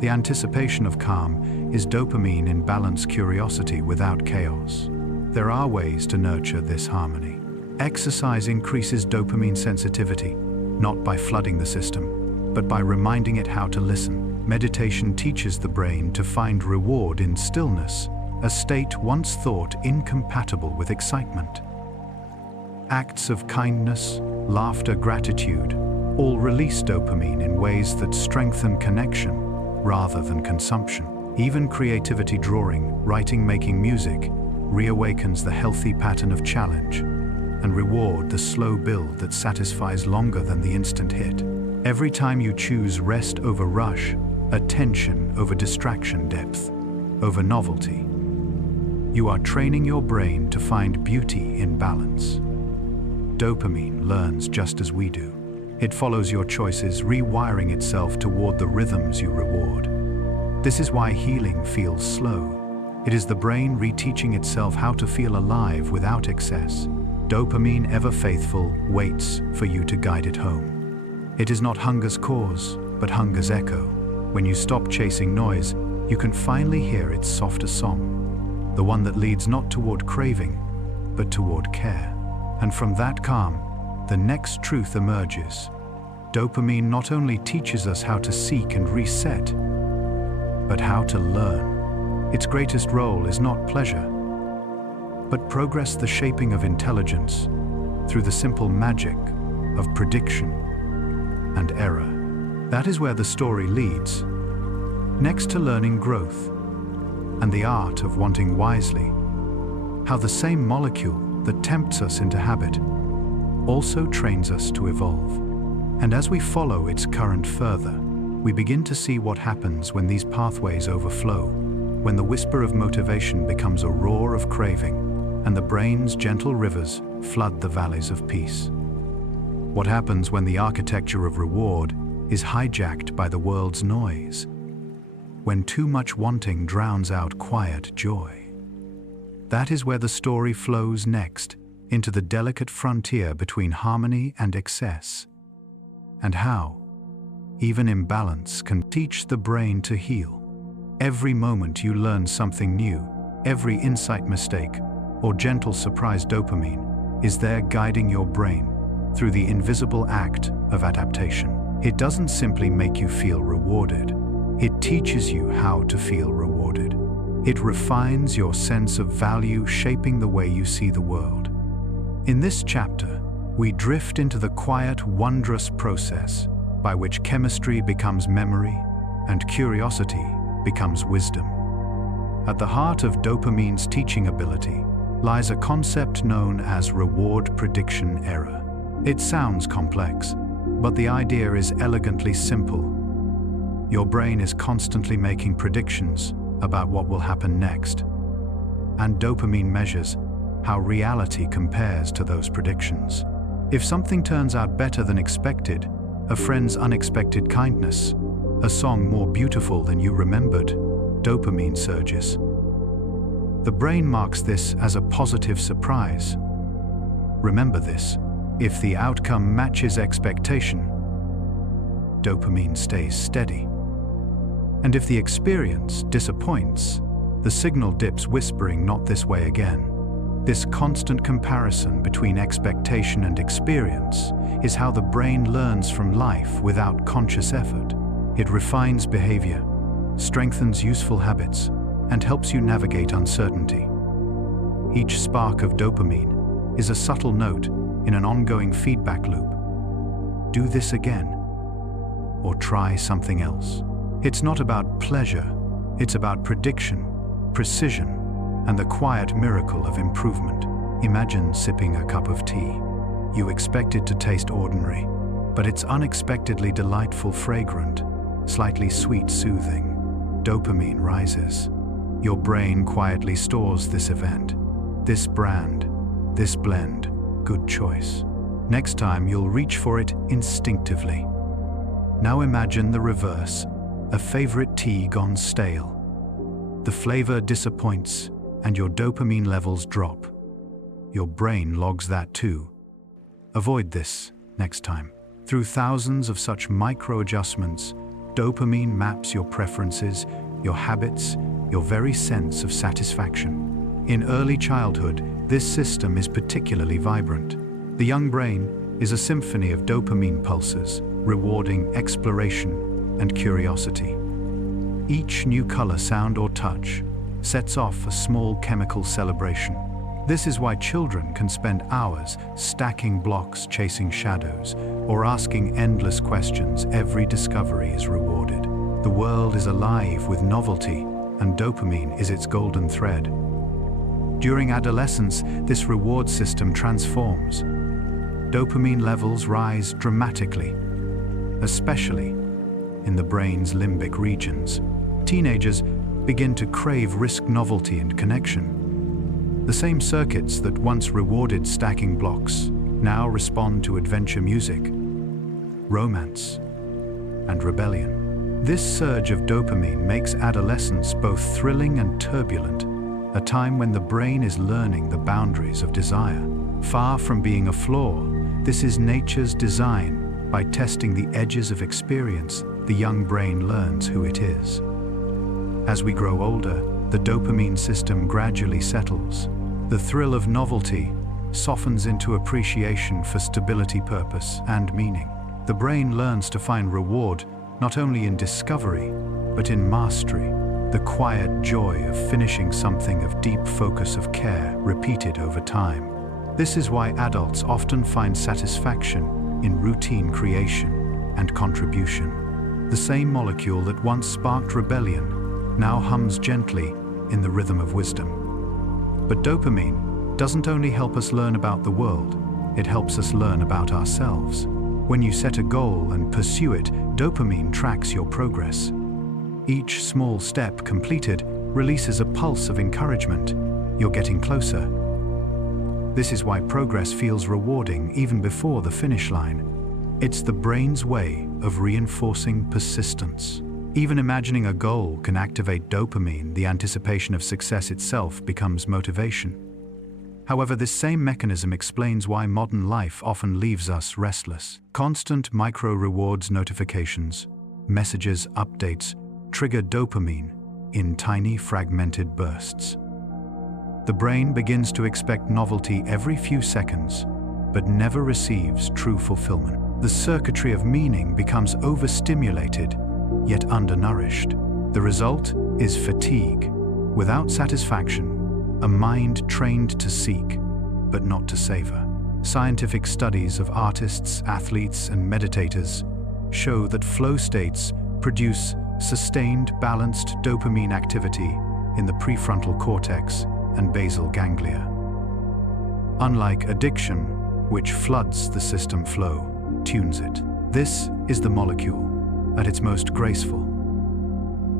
The anticipation of calm is dopamine in balanced curiosity without chaos. There are ways to nurture this harmony. Exercise increases dopamine sensitivity, not by flooding the system, but by reminding it how to listen. Meditation teaches the brain to find reward in stillness, a state once thought incompatible with excitement. Acts of kindness, laughter, gratitude, all release dopamine in ways that strengthen connection rather than consumption. Even creativity, drawing, writing, making music, reawakens the healthy pattern of challenge and reward, the slow build that satisfies longer than the instant hit. Every time you choose rest over rush, attention over distraction, depth over novelty, you are training your brain to find beauty in balance. Dopamine learns just as we do. It follows your choices, rewiring itself toward the rhythms you reward. This is why healing feels slow. It is the brain reteaching itself how to feel alive without excess. Dopamine, ever faithful, waits for you to guide it home. It is not hunger's cause, but hunger's echo. When you stop chasing noise, you can finally hear its softer song, the one that leads not toward craving, but toward care. And from that calm, the next truth emerges. Dopamine not only teaches us how to seek and reset, but how to learn. Its greatest role is not pleasure, but progress, the shaping of intelligence through the simple magic of prediction and error. That is where the story leads. Next to learning, growth and the art of wanting wisely, how the same molecule that tempts us into habit also trains us to evolve. And as we follow its current further, we begin to see what happens when these pathways overflow, when the whisper of motivation becomes a roar of craving, and the brain's gentle rivers flood the valleys of peace. What happens when the architecture of reward is hijacked by the world's noise? When too much wanting drowns out quiet joy? That is where the story flows next, into the delicate frontier between harmony and excess, and how even imbalance can teach the brain to heal. Every moment you learn something new, every insight, mistake, or gentle surprise, dopamine is there guiding your brain through the invisible act of adaptation. It doesn't simply make you feel rewarded, it teaches you how to feel rewarded. It refines your sense of value, shaping the way you see the world. In this chapter, we drift into the quiet, wondrous process by which chemistry becomes memory and curiosity becomes wisdom. At the heart of dopamine's teaching ability lies a concept known as reward prediction error. It sounds complex, but the idea is elegantly simple. Your brain is constantly making predictions about what will happen next, and dopamine measures how reality compares to those predictions. If something turns out better than expected, a friend's unexpected kindness, a song more beautiful than you remembered, dopamine surges. The brain marks this as a positive surprise. Remember this: if the outcome matches expectation, dopamine stays steady. And if the experience disappoints, the signal dips, whispering, "Not this way again." This constant comparison between expectation and experience is how the brain learns from life without conscious effort. It refines behavior, strengthens useful habits, and helps you navigate uncertainty. Each spark of dopamine is a subtle note in an ongoing feedback loop. Do this again, or try something else. It's not about pleasure, it's about prediction, precision, and the quiet miracle of improvement. Imagine sipping a cup of tea. You expect it to taste ordinary, but it's unexpectedly delightful, fragrant, slightly sweet, soothing. Dopamine rises. Your brain quietly stores this event, this brand, this blend, good choice. Next time, you'll reach for it instinctively. Now imagine the reverse, a favorite tea gone stale. The flavor disappoints, and your dopamine levels drop. Your brain logs that too. Avoid this next time. Through thousands of such micro-adjustments, dopamine maps your preferences, your habits, your very sense of satisfaction. In early childhood, this system is particularly vibrant. The young brain is a symphony of dopamine pulses, rewarding exploration and curiosity. Each new color, sound, or touch sets off a small chemical celebration. This is why children can spend hours stacking blocks, chasing shadows, or asking endless questions. Every discovery is rewarded. The world is alive with novelty, and dopamine is its golden thread. During adolescence, this reward system transforms. Dopamine levels rise dramatically, especially in the brain's limbic regions. Teenagers begin to crave risk, novelty, and connection. The same circuits that once rewarded stacking blocks now respond to adventure music, romance, and rebellion. This surge of dopamine makes adolescence both thrilling and turbulent, a time when the brain is learning the boundaries of desire. Far from being a flaw, this is nature's design. By testing the edges of experience, the young brain learns who it is. As we grow older, the dopamine system gradually settles. The thrill of novelty softens into appreciation for stability, purpose, and meaning. The brain learns to find reward not only in discovery, but in mastery, the quiet joy of finishing something, of deep focus, of care, repeated over time. This is why adults often find satisfaction in routine creation and contribution. The same molecule that once sparked rebellion now hums gently in the rhythm of wisdom. But dopamine doesn't only help us learn about the world, it helps us learn about ourselves. When you set a goal and pursue it, dopamine tracks your progress. Each small step completed releases a pulse of encouragement. You're getting closer. This is why progress feels rewarding even before the finish line. It's the brain's way of reinforcing persistence. Even imagining a goal can activate dopamine. The anticipation of success itself becomes motivation. However, this same mechanism explains why modern life often leaves us restless. Constant micro-rewards, notifications, messages, updates trigger dopamine in tiny fragmented bursts. The brain begins to expect novelty every few seconds, but never receives true fulfillment. The circuitry of meaning becomes overstimulated, yet undernourished. The result is fatigue. Without satisfaction, a mind trained to seek, but not to savor. Scientific studies of artists, athletes, and meditators show that flow states produce sustained, balanced dopamine activity in the prefrontal cortex and basal ganglia. Unlike addiction, which floods the system, flow tunes it. This is the molecule at its most graceful.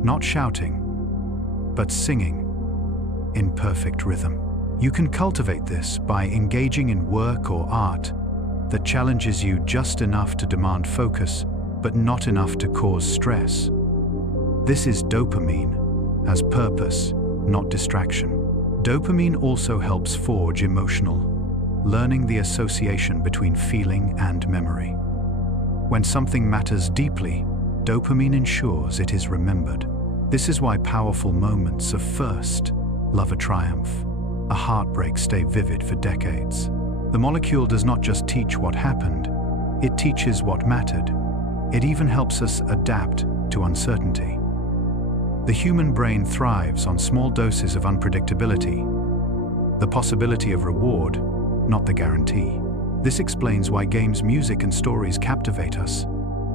Not shouting, but singing in perfect rhythm. You can cultivate this by engaging in work or art that challenges you just enough to demand focus, but not enough to cause stress. This is dopamine as purpose, not distraction. Dopamine also helps forge emotional learning, the association between feeling and memory. When something matters deeply, dopamine ensures it is remembered. This is why powerful moments of first love, a triumph, a heartbreak stay vivid for decades. The molecule does not just teach what happened, it teaches what mattered. It even helps us adapt to uncertainty. The human brain thrives on small doses of unpredictability, the possibility of reward, not the guarantee. This explains why games, music, and stories captivate us.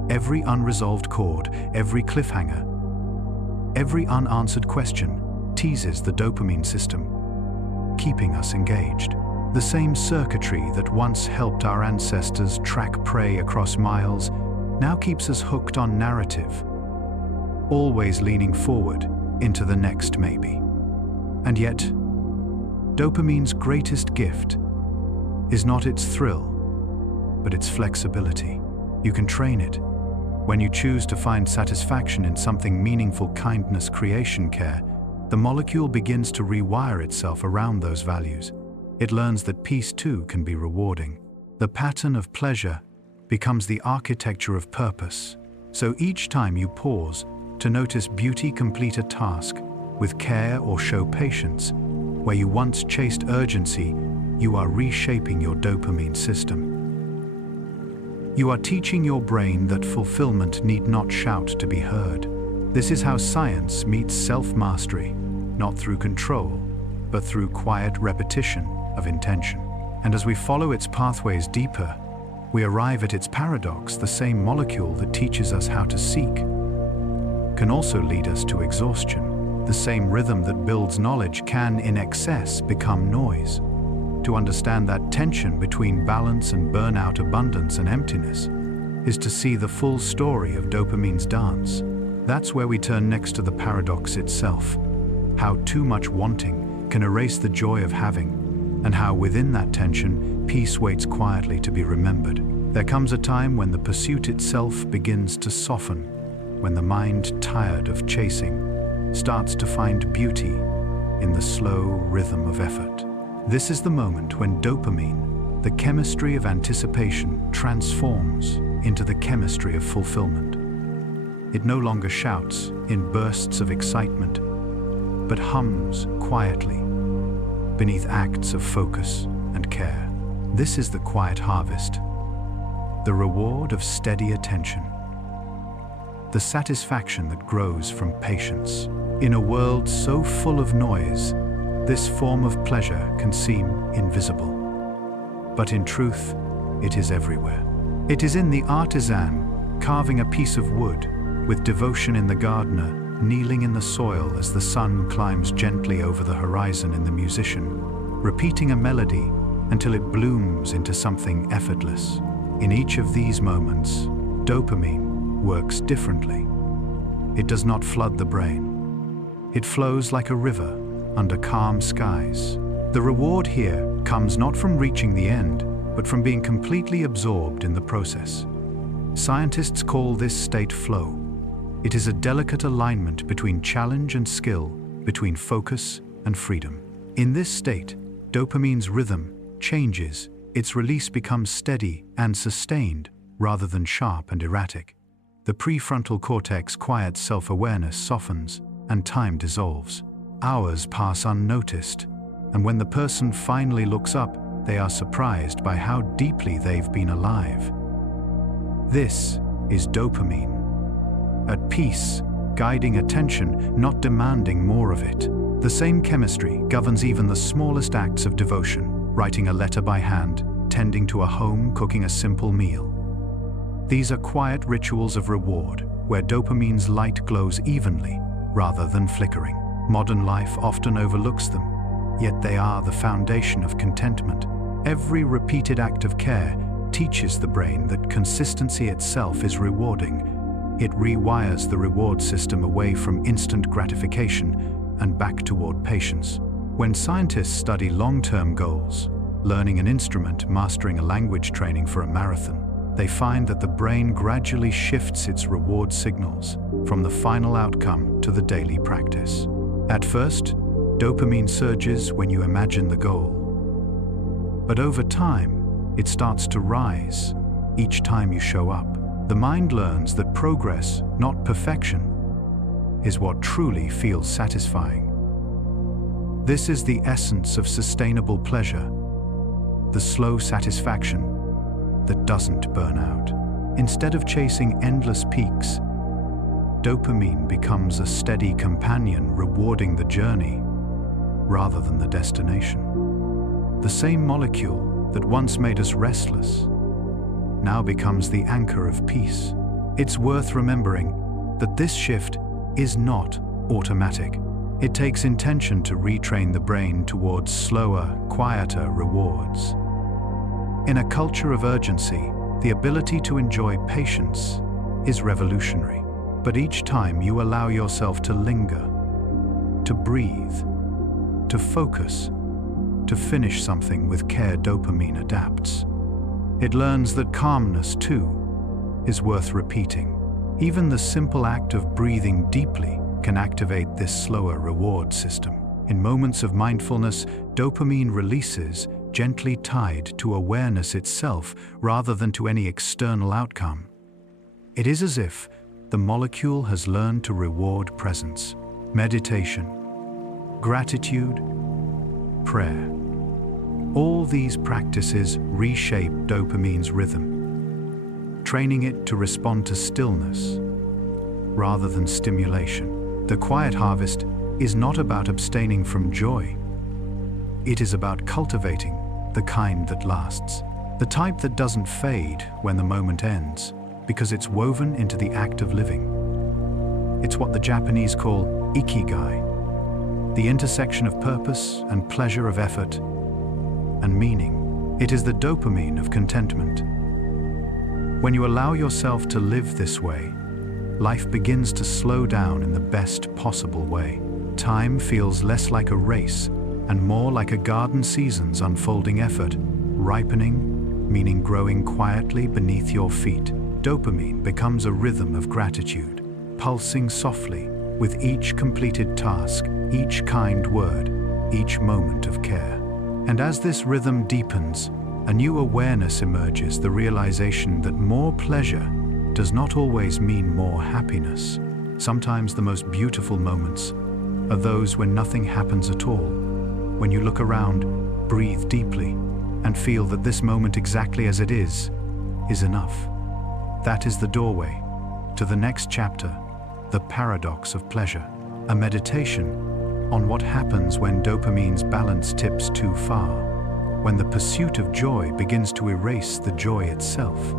Every unresolved chord, every cliffhanger, every unanswered question teases the dopamine system, keeping us engaged. The same circuitry that once helped our ancestors track prey across miles now keeps us hooked on narrative, always leaning forward into the next maybe. And yet, dopamine's greatest gift is not its thrill, but its flexibility. You can train it. When you choose to find satisfaction in something meaningful, kindness, creation, care, the molecule begins to rewire itself around those values. It learns that peace too can be rewarding. The pattern of pleasure becomes the architecture of purpose. So each time you pause to notice beauty, complete a task with care, or show patience, where you once chased urgency, you are reshaping your dopamine system. You are teaching your brain that fulfillment need not shout to be heard. This is how science meets self-mastery, not through control, but through quiet repetition of intention. And as we follow its pathways deeper, we arrive at its paradox. The same molecule that teaches us how to seek can also lead us to exhaustion. The same rhythm that builds knowledge can, in excess, become noise. To understand that tension between balance and burnout, abundance and emptiness, is to see the full story of dopamine's dance. That's where we turn next to the paradox itself. How too much wanting can erase the joy of having, and how within that tension, peace waits quietly to be remembered. There comes a time when the pursuit itself begins to soften, when the mind, tired of chasing, starts to find beauty in the slow rhythm of effort. This is the moment when dopamine, the chemistry of anticipation, transforms into the chemistry of fulfillment. It no longer shouts in bursts of excitement, but hums quietly beneath acts of focus and care. This is the quiet harvest, the reward of steady attention, the satisfaction that grows from patience. In a world so full of noise, this form of pleasure can seem invisible. But in truth, it is everywhere. It is in the artisan carving a piece of wood, with devotion in the gardener kneeling in the soil as the sun climbs gently over the horizon, in the musician repeating a melody until it blooms into something effortless. In each of these moments, dopamine works differently. It does not flood the brain. It flows like a river under calm skies. The reward here comes not from reaching the end, but from being completely absorbed in the process. Scientists call this state flow. It is a delicate alignment between challenge and skill, between focus and freedom. In this state, dopamine's rhythm changes. Its release becomes steady and sustained, rather than sharp and erratic. The prefrontal cortex quiets, self-awareness softens, and time dissolves. Hours pass unnoticed, and when the person finally looks up, they are surprised by how deeply they've been alive. This is dopamine. At peace, guiding attention, not demanding more of it. The same chemistry governs even the smallest acts of devotion, writing a letter by hand, tending to a home, cooking a simple meal. These are quiet rituals of reward, where dopamine's light glows evenly, rather than flickering. Modern life often overlooks them, yet they are the foundation of contentment. Every repeated act of care teaches the brain that consistency itself is rewarding. It rewires the reward system away from instant gratification and back toward patience. When scientists study long-term goals, learning an instrument, mastering a language, training for a marathon, they find that the brain gradually shifts its reward signals from the final outcome to the daily practice. At first, dopamine surges when you imagine the goal. But over time, it starts to rise each time you show up. The mind learns that progress, not perfection, is what truly feels satisfying. This is the essence of sustainable pleasure, the slow satisfaction that doesn't burn out. Instead of chasing endless peaks, dopamine becomes a steady companion, rewarding the journey rather than the destination. The same molecule that once made us restless now becomes the anchor of peace. It's worth remembering that this shift is not automatic. It takes intention to retrain the brain towards slower, quieter rewards. In a culture of urgency, the ability to enjoy patience is revolutionary. But each time you allow yourself to linger, to breathe, to focus, to finish something with care, dopamine adapts. It learns that calmness, too, is worth repeating. Even the simple act of breathing deeply can activate this slower reward system. In moments of mindfulness, dopamine releases, gently tied to awareness itself rather than to any external outcome. It is as if the molecule has learned to reward presence, meditation, gratitude, prayer. All these practices reshape dopamine's rhythm, training it to respond to stillness rather than stimulation. The quiet harvest is not about abstaining from joy. It is about cultivating the kind that lasts, the type that doesn't fade when the moment ends, because it's woven into the act of living. It's what the Japanese call ikigai, the intersection of purpose and pleasure, of effort and meaning. It is the dopamine of contentment. When you allow yourself to live this way, life begins to slow down in the best possible way. Time feels less like a race and more like a garden season's unfolding effort, ripening, meaning growing quietly beneath your feet. Dopamine becomes a rhythm of gratitude, pulsing softly with each completed task, each kind word, each moment of care. And as this rhythm deepens, a new awareness emerges, the realization that more pleasure does not always mean more happiness. Sometimes the most beautiful moments are those when nothing happens at all. When you look around, breathe deeply, and feel that this moment exactly as it is enough. That is the doorway to the next chapter, the paradox of pleasure, a meditation on what happens when dopamine's balance tips too far, when the pursuit of joy begins to erase the joy itself.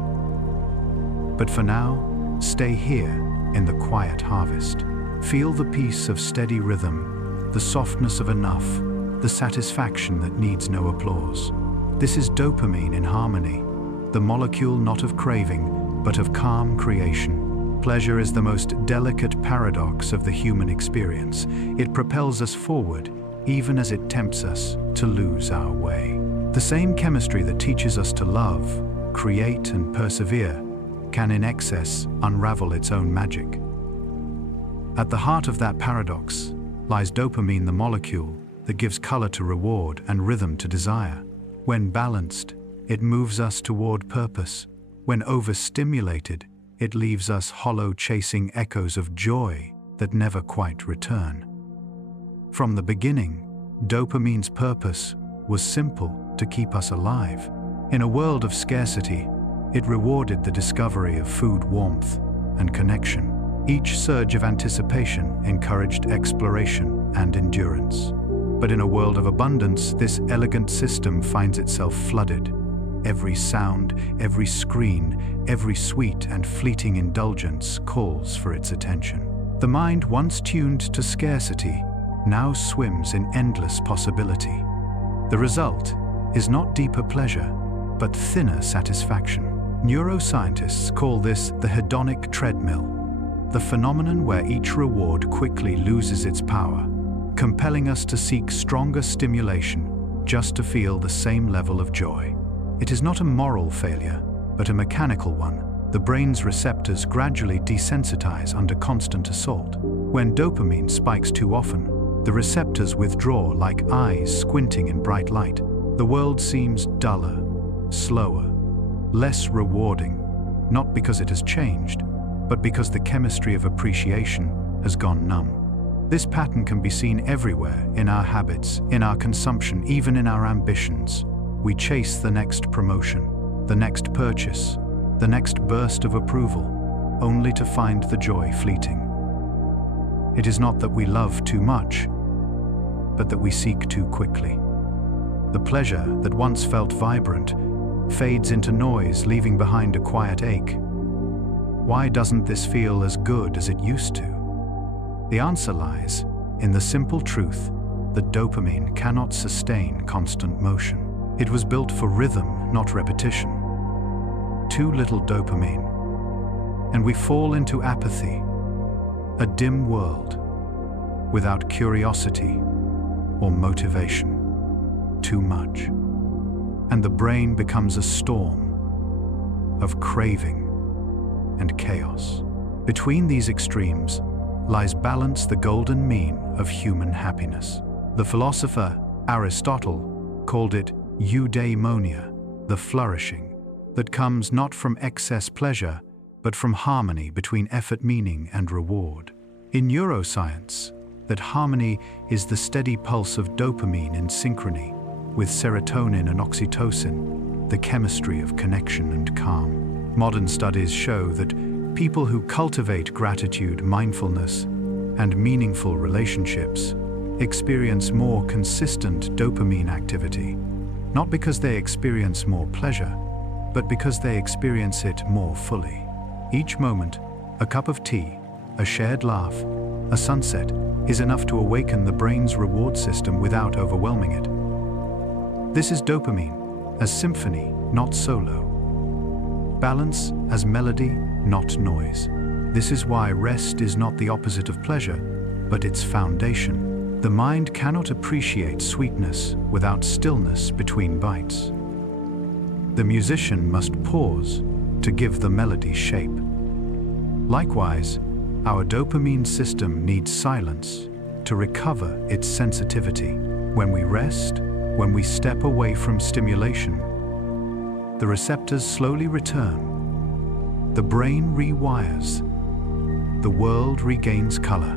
But for now, stay here in the quiet harvest. Feel the peace of steady rhythm, the softness of enough, the satisfaction that needs no applause. This is dopamine in harmony, the molecule not of craving, but of calm creation. Pleasure is the most delicate paradox of the human experience. It propels us forward, even as it tempts us to lose our way. The same chemistry that teaches us to love, create, and persevere can in excess unravel its own magic. At the heart of that paradox lies dopamine, the molecule that gives color to reward and rhythm to desire. When balanced, it moves us toward purpose. When overstimulated, it leaves us hollow, chasing echoes of joy that never quite return. From the beginning, dopamine's purpose was simple: to keep us alive. In a world of scarcity, it rewarded the discovery of food, warmth, and connection. Each surge of anticipation encouraged exploration and endurance. But in a world of abundance, this elegant system finds itself flooded. Every sound, every screen, every sweet and fleeting indulgence calls for its attention. The mind, once tuned to scarcity, now swims in endless possibility. The result is not deeper pleasure, but thinner satisfaction. Neuroscientists call this the hedonic treadmill, the phenomenon where each reward quickly loses its power, compelling us to seek stronger stimulation just to feel the same level of joy. It is not a moral failure, but a mechanical one. The brain's receptors gradually desensitize under constant assault. When dopamine spikes too often, the receptors withdraw like eyes squinting in bright light. The world seems duller, slower, less rewarding, not because it has changed, but because the chemistry of appreciation has gone numb. This pattern can be seen everywhere, in our habits, in our consumption, even in our ambitions. We chase the next promotion, the next purchase, the next burst of approval, only to find the joy fleeting. It is not that we love too much, but that we seek too quickly. The pleasure that once felt vibrant fades into noise, leaving behind a quiet ache. Why doesn't this feel as good as it used to? The answer lies in the simple truth that dopamine cannot sustain constant motion. It was built for rhythm, not repetition. Too little dopamine, and we fall into apathy, a dim world, without curiosity or motivation. Too much, and the brain becomes a storm, of craving and chaos. Between these extremes lies balance, the golden mean of human happiness. The philosopher Aristotle called it eudaimonia, the flourishing that comes not from excess pleasure, but from harmony between effort, meaning, and reward. In neuroscience, that harmony is the steady pulse of dopamine in synchrony with serotonin and oxytocin, the chemistry of connection and calm. Modern studies show that people who cultivate gratitude, mindfulness, and meaningful relationships experience more consistent dopamine activity, not because they experience more pleasure, but because they experience it more fully. Each moment, a cup of tea, a shared laugh, a sunset, is enough to awaken the brain's reward system without overwhelming it. This is dopamine as symphony, not solo. Balance as melody, not noise. This is why rest is not the opposite of pleasure, but its foundation. The mind cannot appreciate sweetness without stillness between bites. The musician must pause to give the melody shape. Likewise, our dopamine system needs silence to recover its sensitivity. When we rest, when we step away from stimulation, the receptors slowly return. The brain rewires. The world regains color.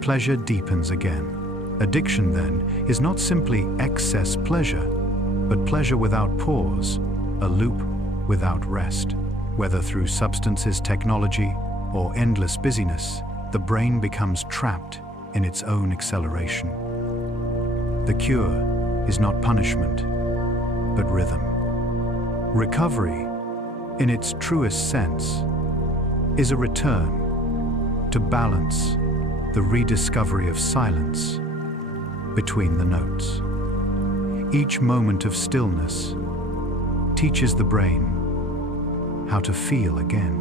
Pleasure deepens again. Addiction, then, is not simply excess pleasure, but pleasure without pause, a loop without rest. Whether through substances, technology, or endless busyness, the brain becomes trapped in its own acceleration. The cure is not punishment, but rhythm. Recovery, in its truest sense, is a return to balance, the rediscovery of silence between the notes. Each moment of stillness teaches the brain how to feel again.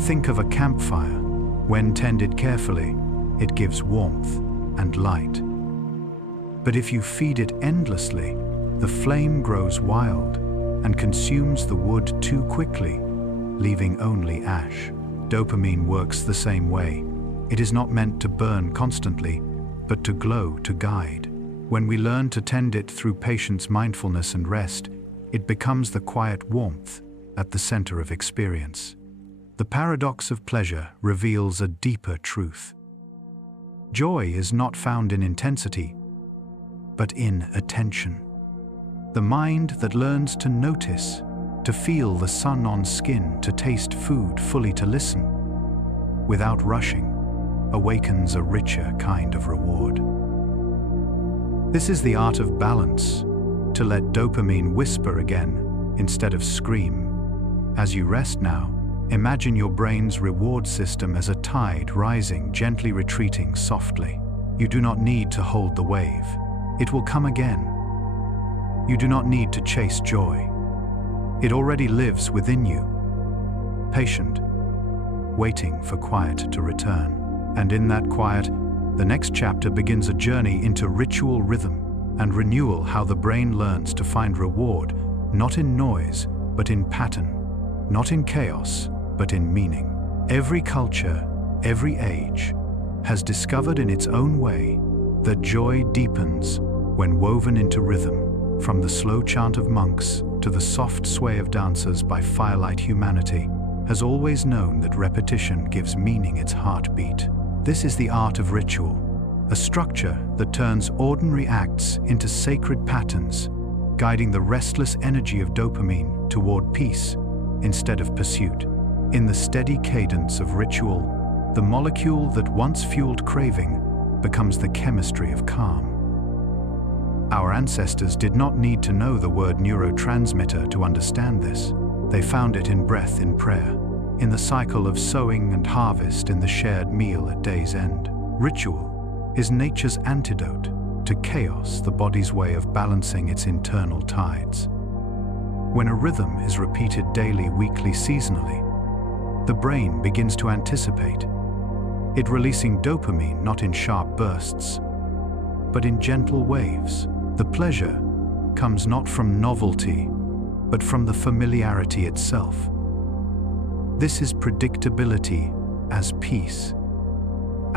Think of a campfire. When tended carefully, it gives warmth and light. But if you feed it endlessly, the flame grows wild and consumes the wood too quickly, leaving only ash. Dopamine works the same way. It is not meant to burn constantly, but to glow, to guide. When we learn to tend it through patience, mindfulness, and rest, it becomes the quiet warmth at the center of experience. The paradox of pleasure reveals a deeper truth. Joy is not found in intensity, but in attention. The mind that learns to notice, to feel the sun on skin, to taste food fully, to listen without rushing, awakens a richer kind of reward. This is the art of balance, to let dopamine whisper again instead of scream. As you rest now, imagine your brain's reward system as a tide rising, gently retreating softly. You do not need to hold the wave. It will come again. You do not need to chase joy. It already lives within you, patient, waiting for quiet to return. And in that quiet, the next chapter begins a journey into ritual rhythm and renewal, how the brain learns to find reward, not in noise, but in pattern, not in chaos, but in meaning. Every culture, every age, has discovered in its own way that joy deepens when woven into rhythm. From the slow chant of monks to the soft sway of dancers by firelight, humanity has always known that repetition gives meaning its heartbeat. This is the art of ritual, a structure that turns ordinary acts into sacred patterns, guiding the restless energy of dopamine toward peace instead of pursuit. In the steady cadence of ritual, the molecule that once fueled craving becomes the chemistry of calm. Our ancestors did not need to know the word neurotransmitter to understand this. They found it in breath, in prayer, in the cycle of sowing and harvest, in the shared meal at day's end. Ritual is nature's antidote to chaos, the body's way of balancing its internal tides. When a rhythm is repeated daily, weekly, seasonally, the brain begins to anticipate, it releasing dopamine not in sharp bursts, but in gentle waves. The pleasure comes not from novelty, but from the familiarity itself. This is predictability as peace.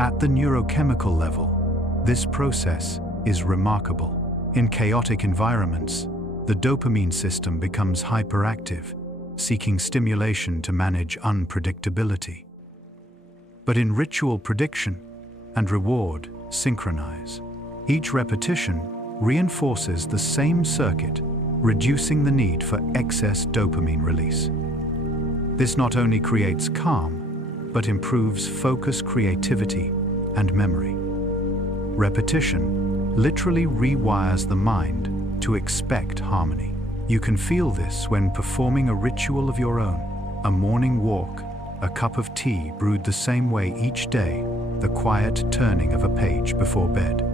At the neurochemical level, this process is remarkable. In chaotic environments, the dopamine system becomes hyperactive, seeking stimulation to manage unpredictability. But in ritual, prediction and reward synchronize. Each repetition reinforces the same circuit, reducing the need for excess dopamine release. This not only creates calm, but improves focus, creativity, and memory. Repetition literally rewires the mind to expect harmony. You can feel this when performing a ritual of your own, a morning walk, a cup of tea brewed the same way each day, the quiet turning of a page before bed.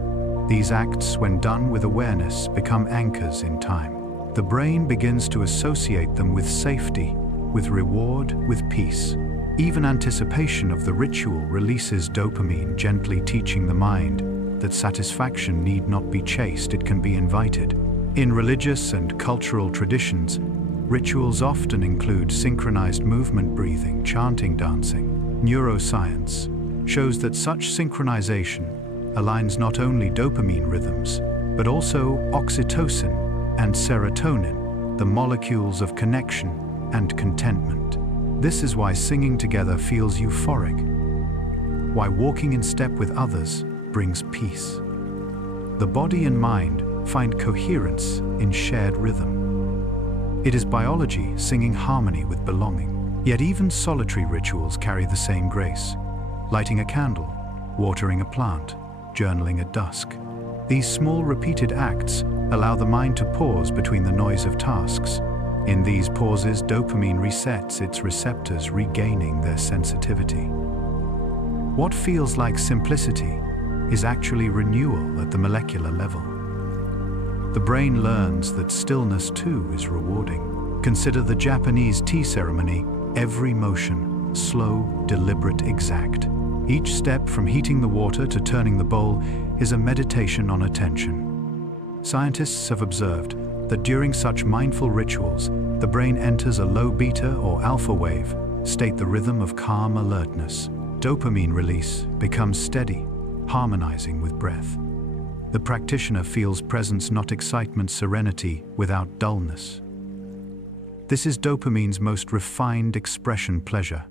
These acts, when done with awareness, become anchors in time. The brain begins to associate them with safety, with reward, with peace. Even anticipation of the ritual releases dopamine, gently teaching the mind that satisfaction need not be chased, it can be invited. In religious and cultural traditions, rituals often include synchronized movement, breathing, chanting, dancing. Neuroscience shows that such synchronization aligns not only dopamine rhythms, but also oxytocin and serotonin, the molecules of connection and contentment. This is why singing together feels euphoric, why walking in step with others brings peace. The body and mind find coherence in shared rhythm. It is biology singing harmony with belonging. Yet even solitary rituals carry the same grace. Lighting a candle, watering a plant, journaling at dusk. These small repeated acts allow the mind to pause between the noise of tasks. In these pauses, dopamine resets its receptors, regaining their sensitivity. What feels like simplicity is actually renewal at the molecular level. The brain learns that stillness too is rewarding. Consider the Japanese tea ceremony. Every motion, slow, deliberate, exact. Each step, from heating the water to turning the bowl, is a meditation on attention. Scientists have observed that during such mindful rituals, the brain enters a low beta or alpha wave state, the rhythm of calm alertness. Dopamine release becomes steady, harmonizing with breath. The practitioner feels presence, not excitement, serenity without dullness. This is dopamine's most refined expression, pleasure,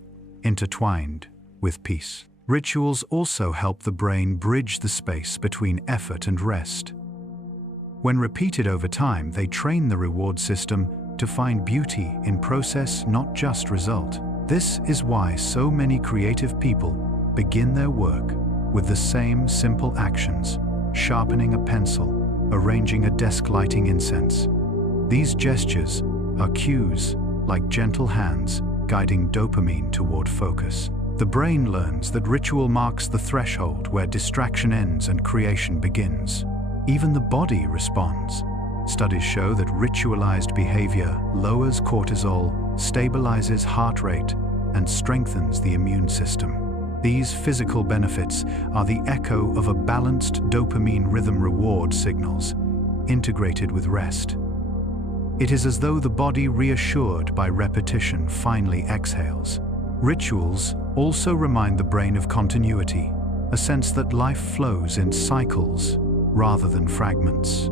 intertwined with peace. Rituals also help the brain bridge the space between effort and rest. When repeated over time, they train the reward system to find beauty in process, not just result. This is why so many creative people begin their work with the same simple actions: sharpening a pencil, arranging a desk, lighting incense. These gestures are cues, like gentle hands, guiding dopamine toward focus. The brain learns that ritual marks the threshold where distraction ends and creation begins. Even the body responds. Studies show that ritualized behavior lowers cortisol, stabilizes heart rate, and strengthens the immune system. These physical benefits are the echo of a balanced dopamine rhythm, reward signals, integrated with rest. It is as though the body, reassured by repetition, finally exhales. Rituals also remind the brain of continuity, a sense that life flows in cycles rather than fragments.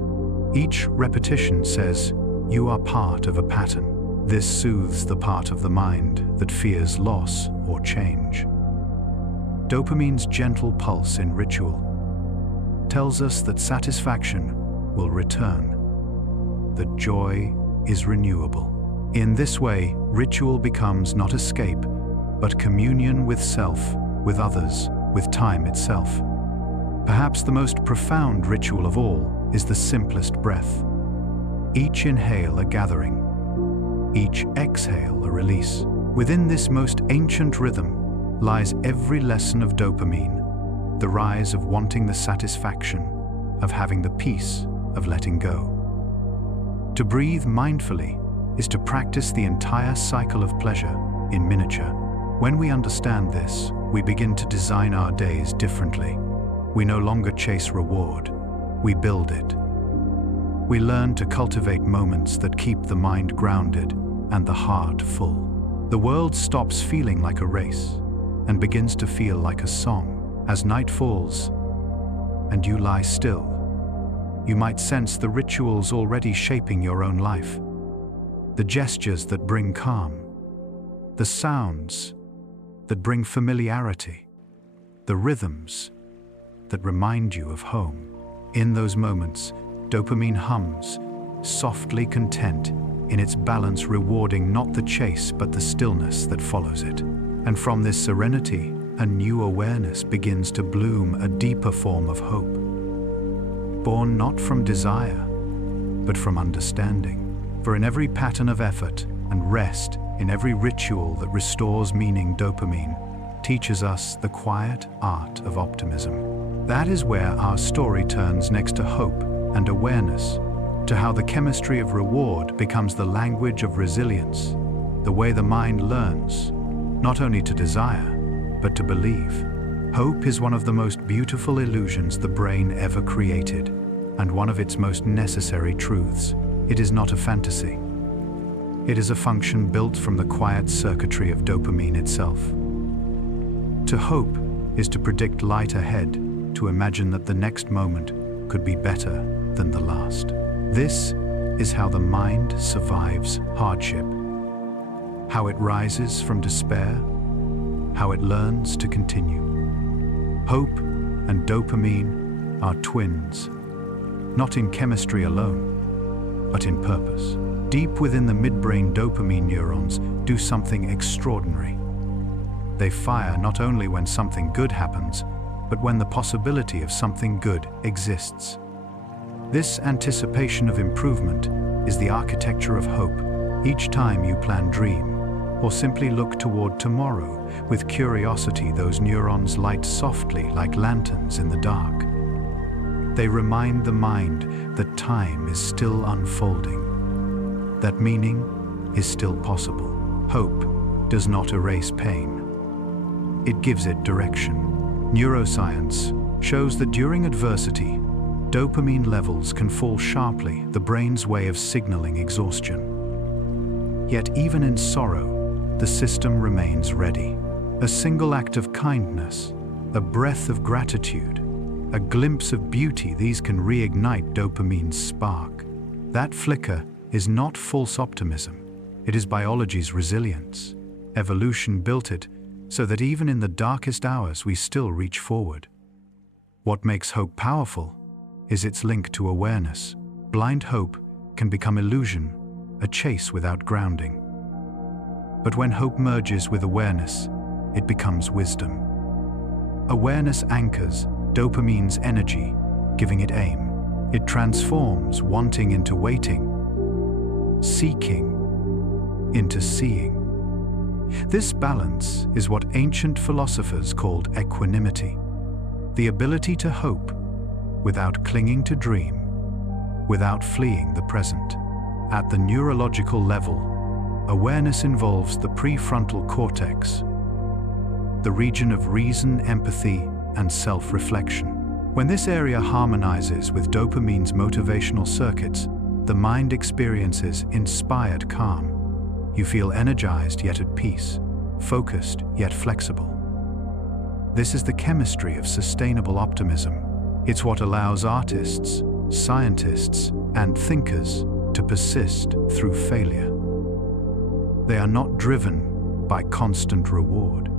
Each repetition says, you are part of a pattern. This soothes the part of the mind that fears loss or change. Dopamine's gentle pulse in ritual tells us that satisfaction will return, that joy is renewable. In this way, ritual becomes not escape, but communion with self, with others, with time itself. Perhaps the most profound ritual of all is the simplest breath. Each inhale a gathering, each exhale a release. Within this most ancient rhythm lies every lesson of dopamine, the rise of wanting the satisfaction, of having the peace of letting go. To breathe mindfully is to practice the entire cycle of pleasure in miniature. When we understand this, we begin to design our days differently. We no longer chase reward, we build it. We learn to cultivate moments that keep the mind grounded and the heart full. The world stops feeling like a race and begins to feel like a song. As night falls and you lie still, you might sense the rituals already shaping your own life. The gestures that bring calm, the sounds that bring familiarity, the rhythms that remind you of home. In those moments, dopamine hums, softly content in its balance, rewarding not the chase but the stillness that follows it. And from this serenity, a new awareness begins to bloom, a deeper form of hope, born not from desire, but from understanding. For in every pattern of effort and rest, in every ritual that restores meaning, dopamine teaches us the quiet art of optimism. That is where our story turns next to hope and awareness, to how the chemistry of reward becomes the language of resilience, the way the mind learns not only to desire, but to believe. Hope is one of the most beautiful illusions the brain ever created, and one of its most necessary truths. It is not a fantasy. It is a function built from the quiet circuitry of dopamine itself. To hope is to predict light ahead, to imagine that the next moment could be better than the last. This is how the mind survives hardship, how it rises from despair, how it learns to continue. Hope and dopamine are twins, not in chemistry alone, but in purpose. Deep within the midbrain, dopamine neurons do something extraordinary. They fire not only when something good happens, but when the possibility of something good exists. This anticipation of improvement is the architecture of hope. Each time you plan, dream, or simply look toward tomorrow with curiosity, those neurons light softly like lanterns in the dark. They remind the mind that time is still unfolding, that meaning is still possible. Hope does not erase pain. It gives it direction. Neuroscience shows that during adversity, dopamine levels can fall sharply, the brain's way of signaling exhaustion. Yet even in sorrow, the system remains ready. A single act of kindness, a breath of gratitude, a glimpse of beauty, these can reignite dopamine's spark. That flicker is not false optimism. It is biology's resilience. Evolution built it so that even in the darkest hours we still reach forward. What makes hope powerful is its link to awareness. Blind hope can become illusion, a chase without grounding. But when hope merges with awareness, it becomes wisdom. Awareness anchors dopamine's energy, giving it aim. It transforms wanting into waiting, seeking into seeing. This balance is what ancient philosophers called equanimity, the ability to hope without clinging to dream, without fleeing the present. At the neurological level, awareness involves the prefrontal cortex, the region of reason, empathy, and self-reflection. When this area harmonizes with dopamine's motivational circuits, the mind experiences inspired calm. You feel energized yet at peace, focused yet flexible. This is the chemistry of sustainable optimism. It's what allows artists, scientists, and thinkers to persist through failure. They are not driven by constant reward,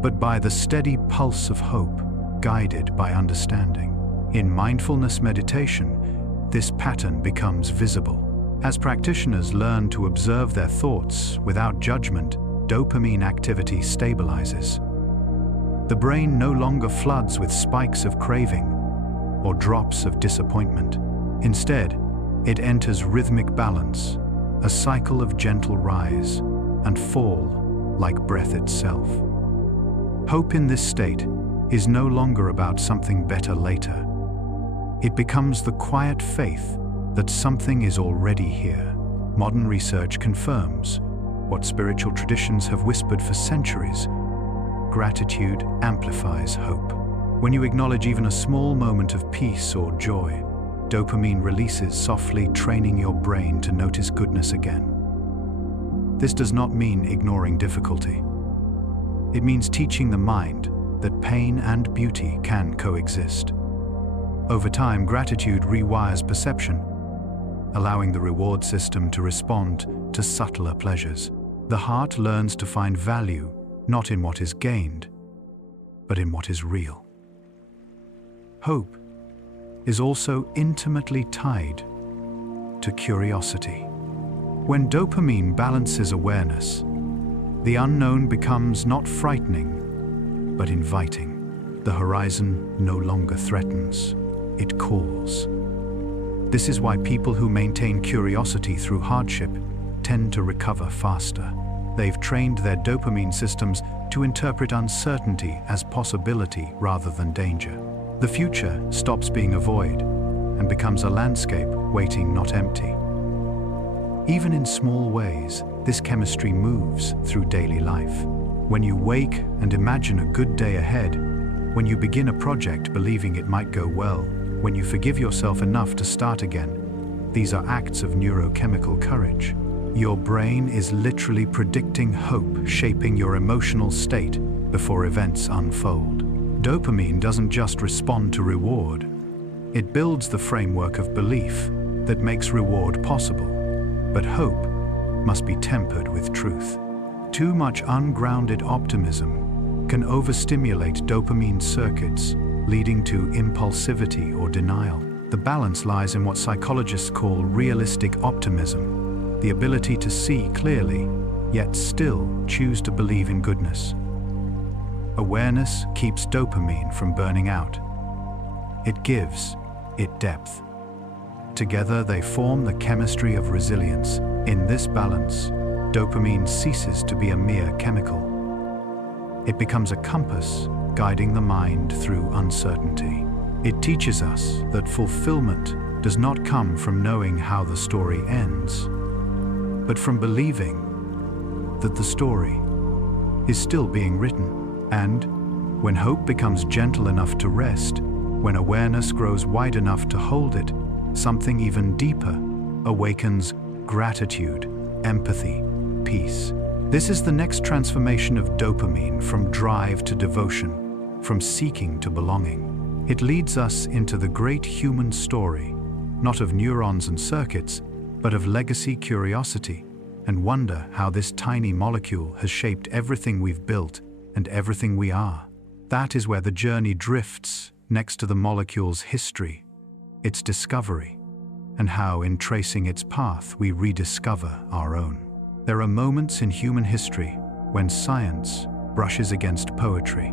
but by the steady pulse of hope, guided by understanding. In mindfulness meditation, this pattern becomes visible. As practitioners learn to observe their thoughts without judgment, dopamine activity stabilizes. The brain no longer floods with spikes of craving or drops of disappointment. Instead, it enters rhythmic balance, a cycle of gentle rise and fall like breath itself. Hope in this state is no longer about something better later. It becomes the quiet faith that something is already here. Modern research confirms what spiritual traditions have whispered for centuries. Gratitude amplifies hope. When you acknowledge even a small moment of peace or joy, dopamine releases softly, training your brain to notice goodness again. This does not mean ignoring difficulty. It means teaching the mind that pain and beauty can coexist. Over time, gratitude rewires perception, allowing the reward system to respond to subtler pleasures. The heart learns to find value not in what is gained, but in what is real. Hope is also intimately tied to curiosity. When dopamine balances awareness, the unknown becomes not frightening, but inviting. The horizon no longer threatens, it calls. This is why people who maintain curiosity through hardship tend to recover faster. They've trained their dopamine systems to interpret uncertainty as possibility rather than danger. The future stops being a void and becomes a landscape waiting, not empty. Even in small ways, this chemistry moves through daily life. When you wake and imagine a good day ahead, when you begin a project believing it might go well, when you forgive yourself enough to start again, these are acts of neurochemical courage. Your brain is literally predicting hope, shaping your emotional state before events unfold. Dopamine doesn't just respond to reward. It builds the framework of belief that makes reward possible. But hope must be tempered with truth. Too much ungrounded optimism can overstimulate dopamine circuits, leading to impulsivity or denial. The balance lies in what psychologists call realistic optimism, the ability to see clearly, yet still choose to believe in goodness. Awareness keeps dopamine from burning out. It gives it depth. Together they form the chemistry of resilience. In this balance, dopamine ceases to be a mere chemical. It becomes a compass guiding the mind through uncertainty. It teaches us that fulfillment does not come from knowing how the story ends, but from believing that the story is still being written. And when hope becomes gentle enough to rest, when awareness grows wide enough to hold it, something even deeper awakens: gratitude, empathy, peace. This is the next transformation of dopamine, from drive to devotion, from seeking to belonging. It leads us into the great human story, not of neurons and circuits, but of legacy, curiosity, and wonder how this tiny molecule has shaped everything we've built and everything we are. That is where the journey drifts, next to the molecule's history, its discovery, and how, in tracing its path, we rediscover our own. There are moments in human history when science brushes against poetry,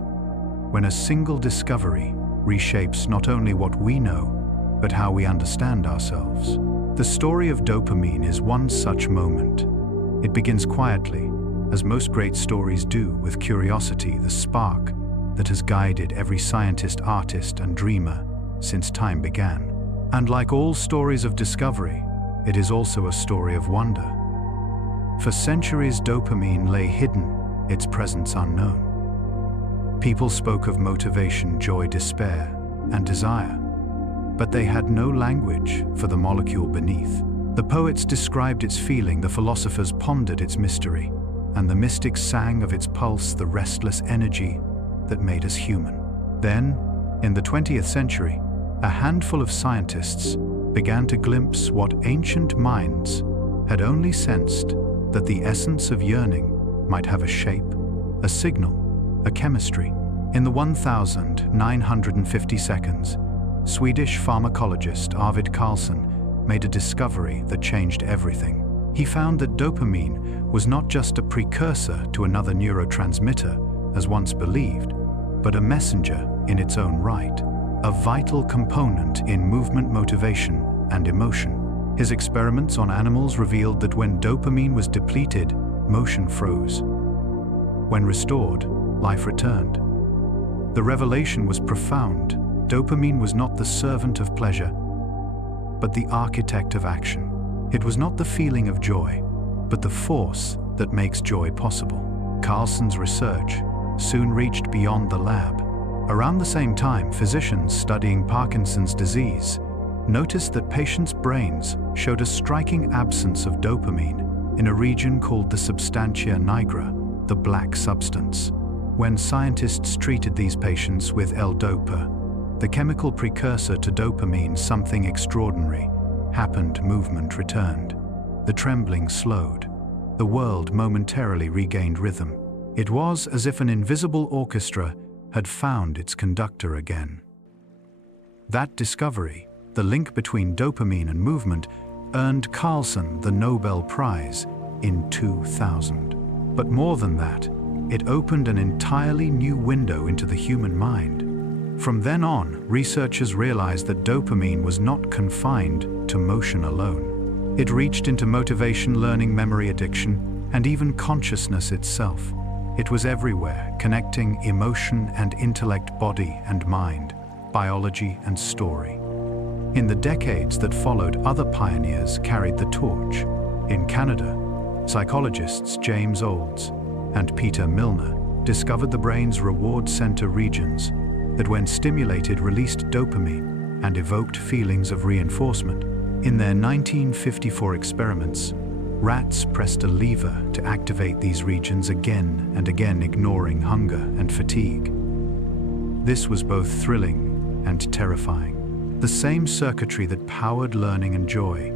when a single discovery reshapes not only what we know, but how we understand ourselves. The story of dopamine is one such moment. It begins quietly, as most great stories do, with curiosity, the spark that has guided every scientist, artist, and dreamer since time began. And like all stories of discovery, it is also a story of wonder. For centuries, dopamine lay hidden, its presence unknown. People spoke of motivation, joy, despair, and desire, but they had no language for the molecule beneath. The poets described its feeling, the philosophers pondered its mystery, and the mystics sang of its pulse, the restless energy that made us human. Then, in the 20th century, a handful of scientists began to glimpse what ancient minds had only sensed: that the essence of yearning might have a shape, a signal, a chemistry. In the 1950 seconds, Swedish pharmacologist Arvid Carlsson made a discovery that changed everything. He found that dopamine was not just a precursor to another neurotransmitter, as once believed, but a messenger in its own right, a vital component in movement, motivation, and emotion. His experiments on animals revealed that when dopamine was depleted, motion froze. When restored, life returned. The revelation was profound. Dopamine was not the servant of pleasure, but the architect of action. It was not the feeling of joy, but the force that makes joy possible. Carlsson's research soon reached beyond the lab. Around the same time, physicians studying Parkinson's disease noticed that patients' brains showed a striking absence of dopamine in a region called the substantia nigra, the black substance. When scientists treated these patients with L-Dopa, the chemical precursor to dopamine, something extraordinary happened. Movement returned. The trembling slowed. The world momentarily regained rhythm. It was as if an invisible orchestra had found its conductor again. That discovery, the link between dopamine and movement, earned Carlson the Nobel Prize in 2000. But more than that, it opened an entirely new window into the human mind. From then on, researchers realized that dopamine was not confined to motion alone. It reached into motivation, learning, memory, addiction, and even consciousness itself. It was everywhere, connecting emotion and intellect, body and mind, biology and story. In the decades that followed, other pioneers carried the torch. In Canada, psychologists James Olds and Peter Milner discovered the brain's reward center regions that, when stimulated, released dopamine and evoked feelings of reinforcement. In their 1954 experiments, rats pressed a lever to activate these regions again and again, ignoring hunger and fatigue. This was both thrilling and terrifying. The same circuitry that powered learning and joy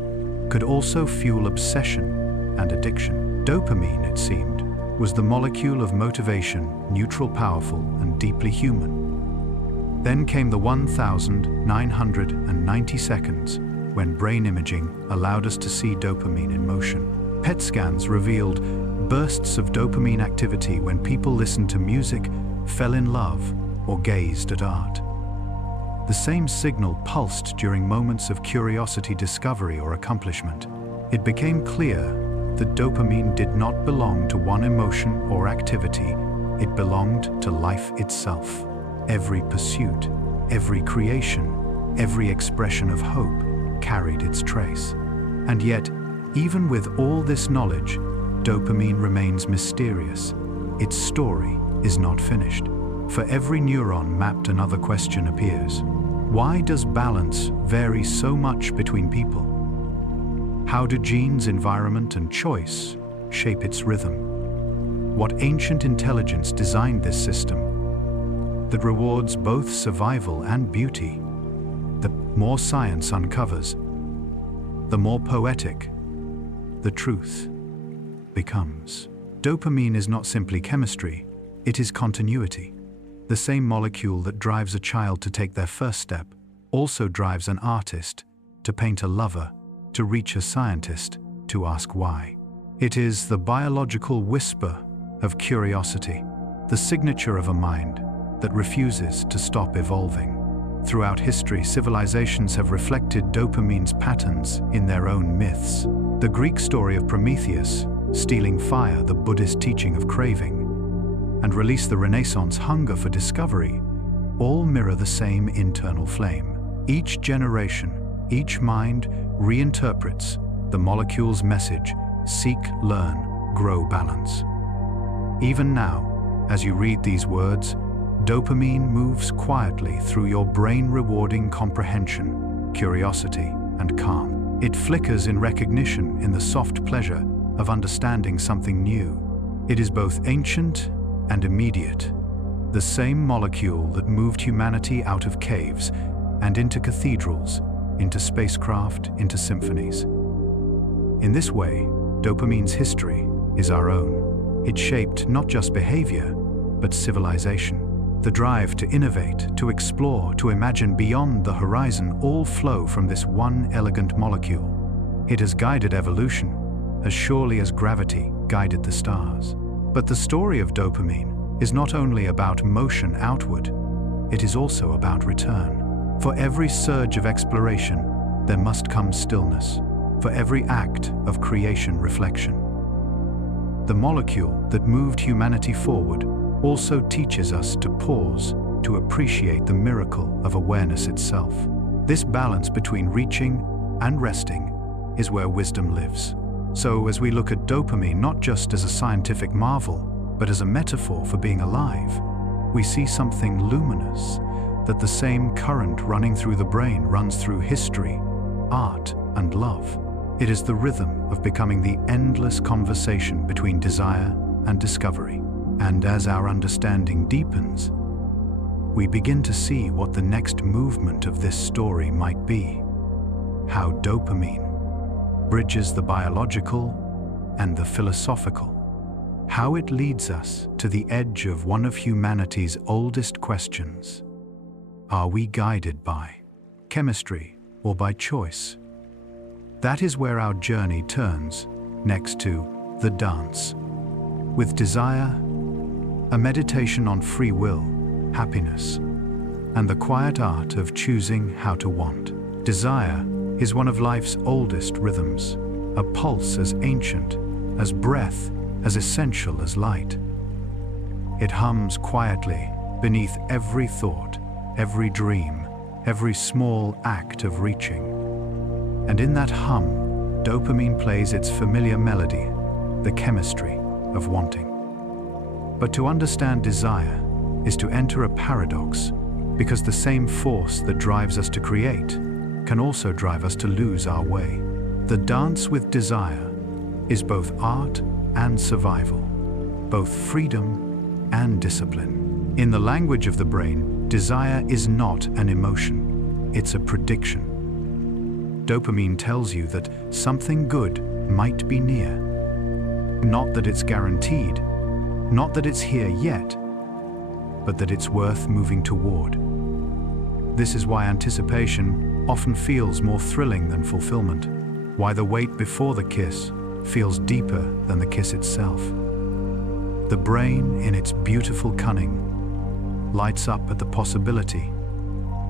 could also fuel obsession and addiction. Dopamine, it seemed, was the molecule of motivation, neutral, powerful, and deeply human. Then came the 1,990 seconds when brain imaging allowed us to see dopamine in motion. PET scans revealed bursts of dopamine activity when people listened to music, fell in love, or gazed at art. The same signal pulsed during moments of curiosity, discovery, or accomplishment. It became clear that dopamine did not belong to one emotion or activity. It belonged to life itself. Every pursuit, every creation, every expression of hope carried its trace. And yet, even with all this knowledge, dopamine remains mysterious. Its story is not finished. For every neuron mapped, another question appears. Why does balance vary so much between people? How do genes, environment, and choice shape its rhythm? What ancient intelligence designed this system that rewards both survival and beauty? The more science uncovers, the more poetic the truth becomes. Dopamine is not simply chemistry, it is continuity. The same molecule that drives a child to take their first step also drives an artist to paint, a lover to reach, a scientist to ask why. It is the biological whisper of curiosity, the signature of a mind that refuses to stop evolving. Throughout history, civilizations have reflected dopamine's patterns in their own myths. The Greek story of Prometheus stealing fire, the Buddhist teaching of craving, and release the Renaissance hunger for discovery, all mirror the same internal flame. Each generation, each mind reinterprets the molecule's message: seek, learn, grow, balance. Even now, as you read these words, dopamine moves quietly through your brain, rewarding comprehension, curiosity, and calm. It flickers in recognition, in the soft pleasure of understanding something new. It is both ancient and immediate, the same molecule that moved humanity out of caves and into cathedrals, into spacecraft, into symphonies. In this way, dopamine's history is our own. It shaped not just behavior, but civilization. The drive to innovate, to explore, to imagine beyond the horizon all flow from this one elegant molecule. It has guided evolution, as surely as gravity guided the stars. But the story of dopamine is not only about motion outward, it is also about return. For every surge of exploration, there must come stillness. For every act of creation, reflection. The molecule that moved humanity forward also teaches us to pause, to appreciate the miracle of awareness itself. This balance between reaching and resting is where wisdom lives. So as we look at dopamine not just as a scientific marvel, but as a metaphor for being alive, we see something luminous, that the same current running through the brain runs through history, art, and love. It is the rhythm of becoming the endless conversation between desire and discovery. And as our understanding deepens, we begin to see what the next movement of this story might be. How dopamine bridges the biological and the philosophical. How it leads us to the edge of one of humanity's oldest questions. Are we guided by chemistry or by choice? That is where our journey turns next to the dance. With desire, a meditation on free will, happiness, and the quiet art of choosing how to want. Desire is one of life's oldest rhythms, a pulse as ancient as breath, as essential as light. It hums quietly beneath every thought, every dream, every small act of reaching. And in that hum, dopamine plays its familiar melody, the chemistry of wanting. But to understand desire is to enter a paradox, because the same force that drives us to create can also drive us to lose our way. The dance with desire is both art and survival, both freedom and discipline. In the language of the brain, desire is not an emotion, it's a prediction. Dopamine tells you that something good might be near. Not that it's guaranteed, not that it's here yet, but that it's worth moving toward. This is why anticipation often feels more thrilling than fulfillment, why the wait before the kiss feels deeper than the kiss itself. The brain, in its beautiful cunning, lights up at the possibility,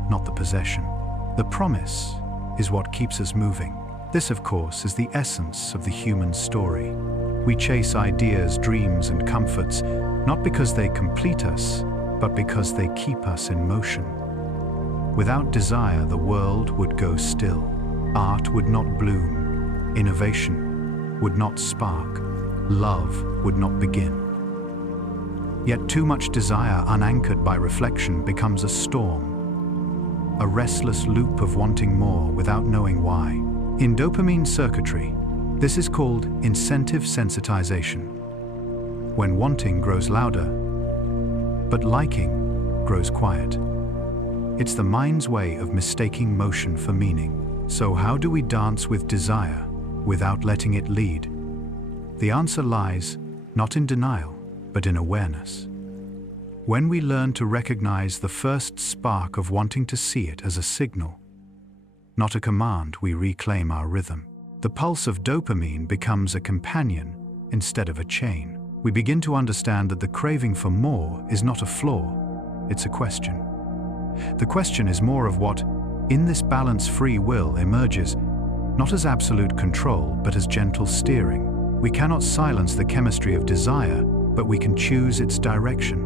not the possession. The promise is what keeps us moving. This, of course, is the essence of the human story. We chase ideas, dreams, and comforts, not because they complete us, but because they keep us in motion. Without desire, the world would go still. Art would not bloom. Innovation would not spark. Love would not begin. Yet too much desire unanchored by reflection becomes a storm, a restless loop of wanting more without knowing why. In dopamine circuitry, this is called incentive sensitization. When wanting grows louder, but liking grows quiet. It's the mind's way of mistaking motion for meaning. So how do we dance with desire without letting it lead? The answer lies not in denial, but in awareness. When we learn to recognize the first spark of wanting to see it as a signal, not a command, we reclaim our rhythm. The pulse of dopamine becomes a companion instead of a chain. We begin to understand that the craving for more is not a flaw, it's a question. The question is more of what, in this balance, free will emerges, not as absolute control, but as gentle steering. We cannot silence the chemistry of desire, but we can choose its direction.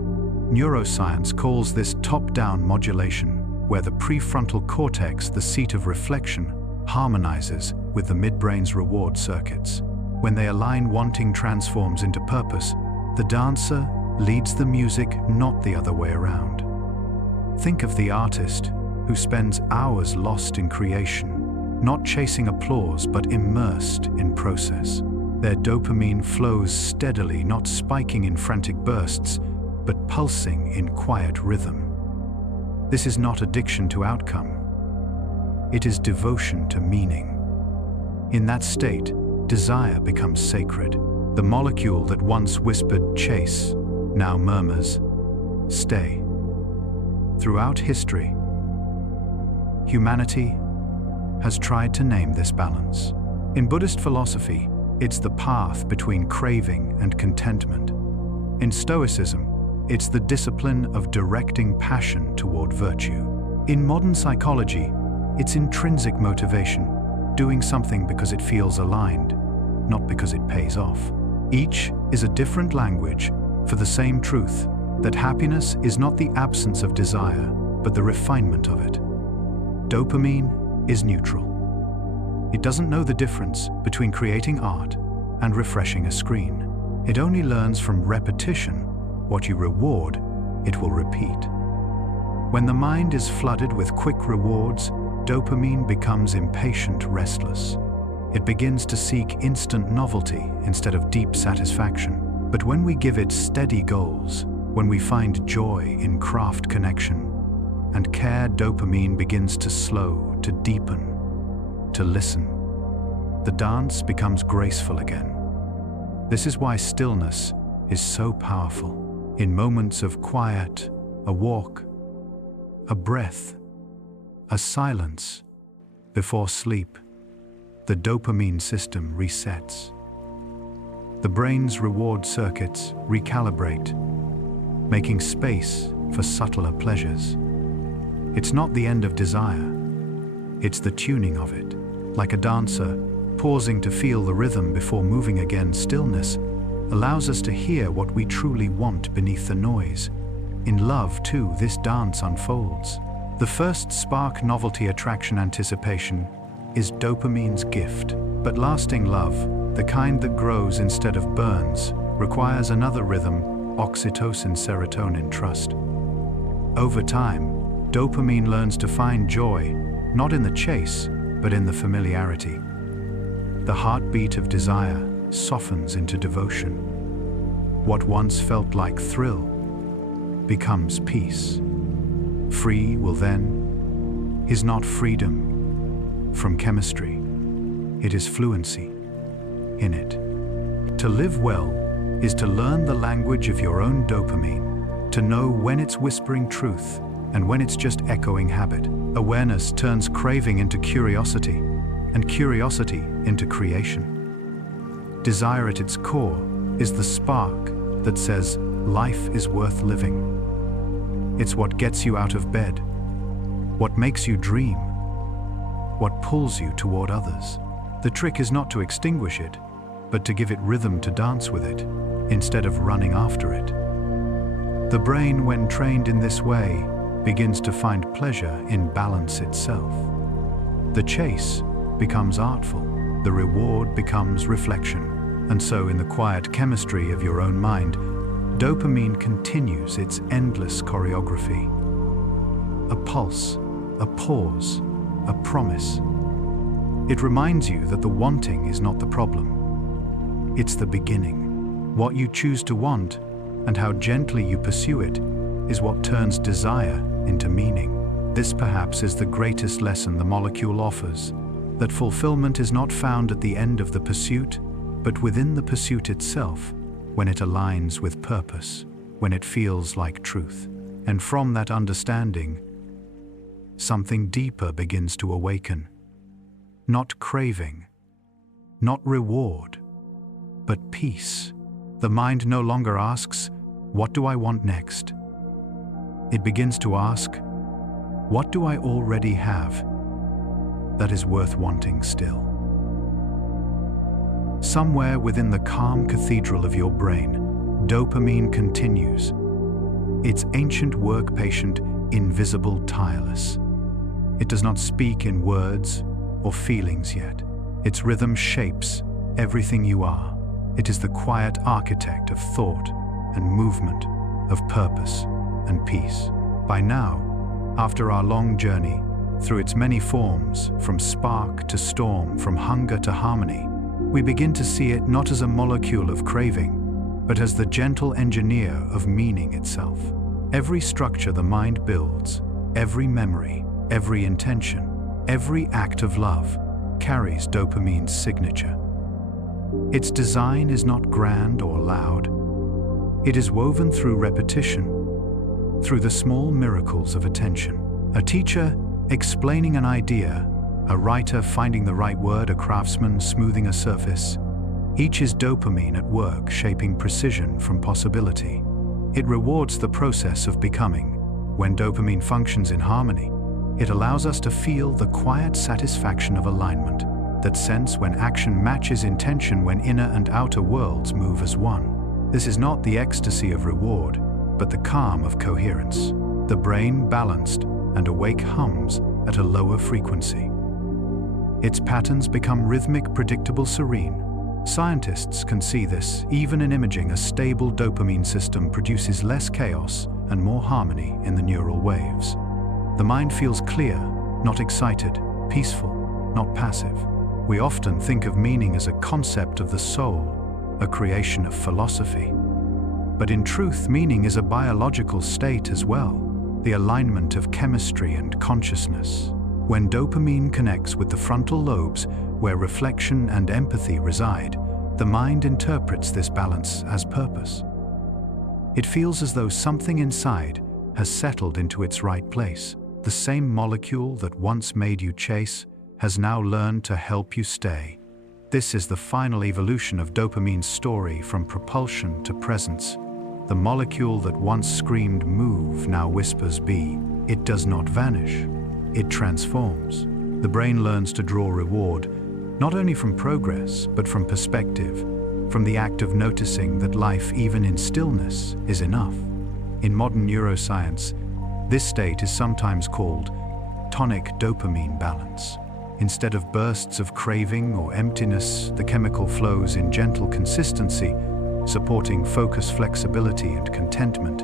Neuroscience calls this top-down modulation, where the prefrontal cortex, the seat of reflection, harmonizes with the midbrain's reward circuits. When they align, wanting transforms into purpose. The dancer leads the music, not the other way around. Think of the artist who spends hours lost in creation, not chasing applause but immersed in process. Their dopamine flows steadily, not spiking in frantic bursts, but pulsing in quiet rhythm. This is not addiction to outcome. It is devotion to meaning. In that state, desire becomes sacred. The molecule that once whispered chase now murmurs stay. Throughout history, humanity has tried to name this balance. In Buddhist philosophy, it's the path between craving and contentment. In Stoicism, it's the discipline of directing passion toward virtue. In modern psychology, it's intrinsic motivation, doing something because it feels aligned, not because it pays off. Each is a different language for the same truth, that happiness is not the absence of desire, but the refinement of it. Dopamine is neutral. It doesn't know the difference between creating art and refreshing a screen. It only learns from repetition. What you reward, it will repeat. When the mind is flooded with quick rewards, dopamine becomes impatient, restless. It begins to seek instant novelty instead of deep satisfaction. But when we give it steady goals, when we find joy in craft connection and care, dopamine begins to slow, to deepen, to listen. The dance becomes graceful again. This is why stillness is so powerful. In moments of quiet, a walk, a breath, a silence, before sleep, the dopamine system resets. The brain's reward circuits recalibrate, making space for subtler pleasures. It's not the end of desire, it's the tuning of it. Like a dancer, pausing to feel the rhythm before moving again, stillness allows us to hear what we truly want beneath the noise. In love, too, this dance unfolds. The first spark, novelty, attraction, anticipation, is dopamine's gift. But lasting love, the kind that grows instead of burns, requires another rhythm: oxytocin, serotonin, trust. Over time, dopamine learns to find joy, not in the chase, but in the familiarity. The heartbeat of desire softens into devotion. What once felt like thrill becomes peace. Free will then is not freedom from chemistry, it is fluency in it. To live well is to learn the language of your own dopamine, to know when it's whispering truth and when it's just echoing habit. Awareness turns craving into curiosity, and curiosity into creation. Desire at its core is the spark that says life is worth living. It's what gets you out of bed, what makes you dream, what pulls you toward others. The trick is not to extinguish it, but to give it rhythm to dance with it, instead of running after it. The brain, when trained in this way, begins to find pleasure in balance itself. The chase becomes artful, the reward becomes reflection, and so in the quiet chemistry of your own mind, dopamine continues its endless choreography. A pulse, a pause, a promise. It reminds you that the wanting is not the problem. It's the beginning. What you choose to want and how gently you pursue it is what turns desire into meaning. This perhaps is the greatest lesson the molecule offers, that fulfillment is not found at the end of the pursuit, but within the pursuit itself, when it aligns with purpose, when it feels like truth. And from that understanding, something deeper begins to awaken. Not craving, not reward, but peace. The mind no longer asks, "What do I want next?" It begins to ask, "What do I already have that is worth wanting still?" Somewhere within the calm cathedral of your brain, dopamine continues its ancient work, patient, invisible, tireless. It does not speak in words or feelings yet. Its rhythm shapes everything you are. It is the quiet architect of thought and movement, of purpose and peace. By now, after our long journey, through its many forms, from spark to storm, from hunger to harmony, we begin to see it not as a molecule of craving, but as the gentle engineer of meaning itself. Every structure the mind builds, every memory, every intention, every act of love carries dopamine's signature. Its design is not grand or loud. It is woven through repetition, through the small miracles of attention. A teacher explaining an idea, a writer finding the right word, a craftsman smoothing a surface. Each is dopamine at work, shaping precision from possibility. It rewards the process of becoming. When dopamine functions in harmony, it allows us to feel the quiet satisfaction of alignment, that sense when action matches intention, when inner and outer worlds move as one. This is not the ecstasy of reward, but the calm of coherence. The brain, balanced and awake, hums at a lower frequency. Its patterns become rhythmic, predictable, serene. Scientists can see this. Even in imaging, a stable dopamine system produces less chaos and more harmony in the neural waves. The mind feels clear, not excited, peaceful, not passive. We often think of meaning as a concept of the soul, a creation of philosophy. But in truth, meaning is a biological state as well, the alignment of chemistry and consciousness. When dopamine connects with the frontal lobes, where reflection and empathy reside, the mind interprets this balance as purpose. It feels as though something inside has settled into its right place. The same molecule that once made you chase has now learned to help you stay. This is the final evolution of dopamine's story, from propulsion to presence. The molecule that once screamed move now whispers be. It does not vanish. It transforms. The brain learns to draw reward, not only from progress, but from perspective, from the act of noticing that life, even in stillness, is enough. In modern neuroscience, this state is sometimes called tonic dopamine balance. Instead of bursts of craving or emptiness, the chemical flows in gentle consistency, supporting focus, flexibility, and contentment.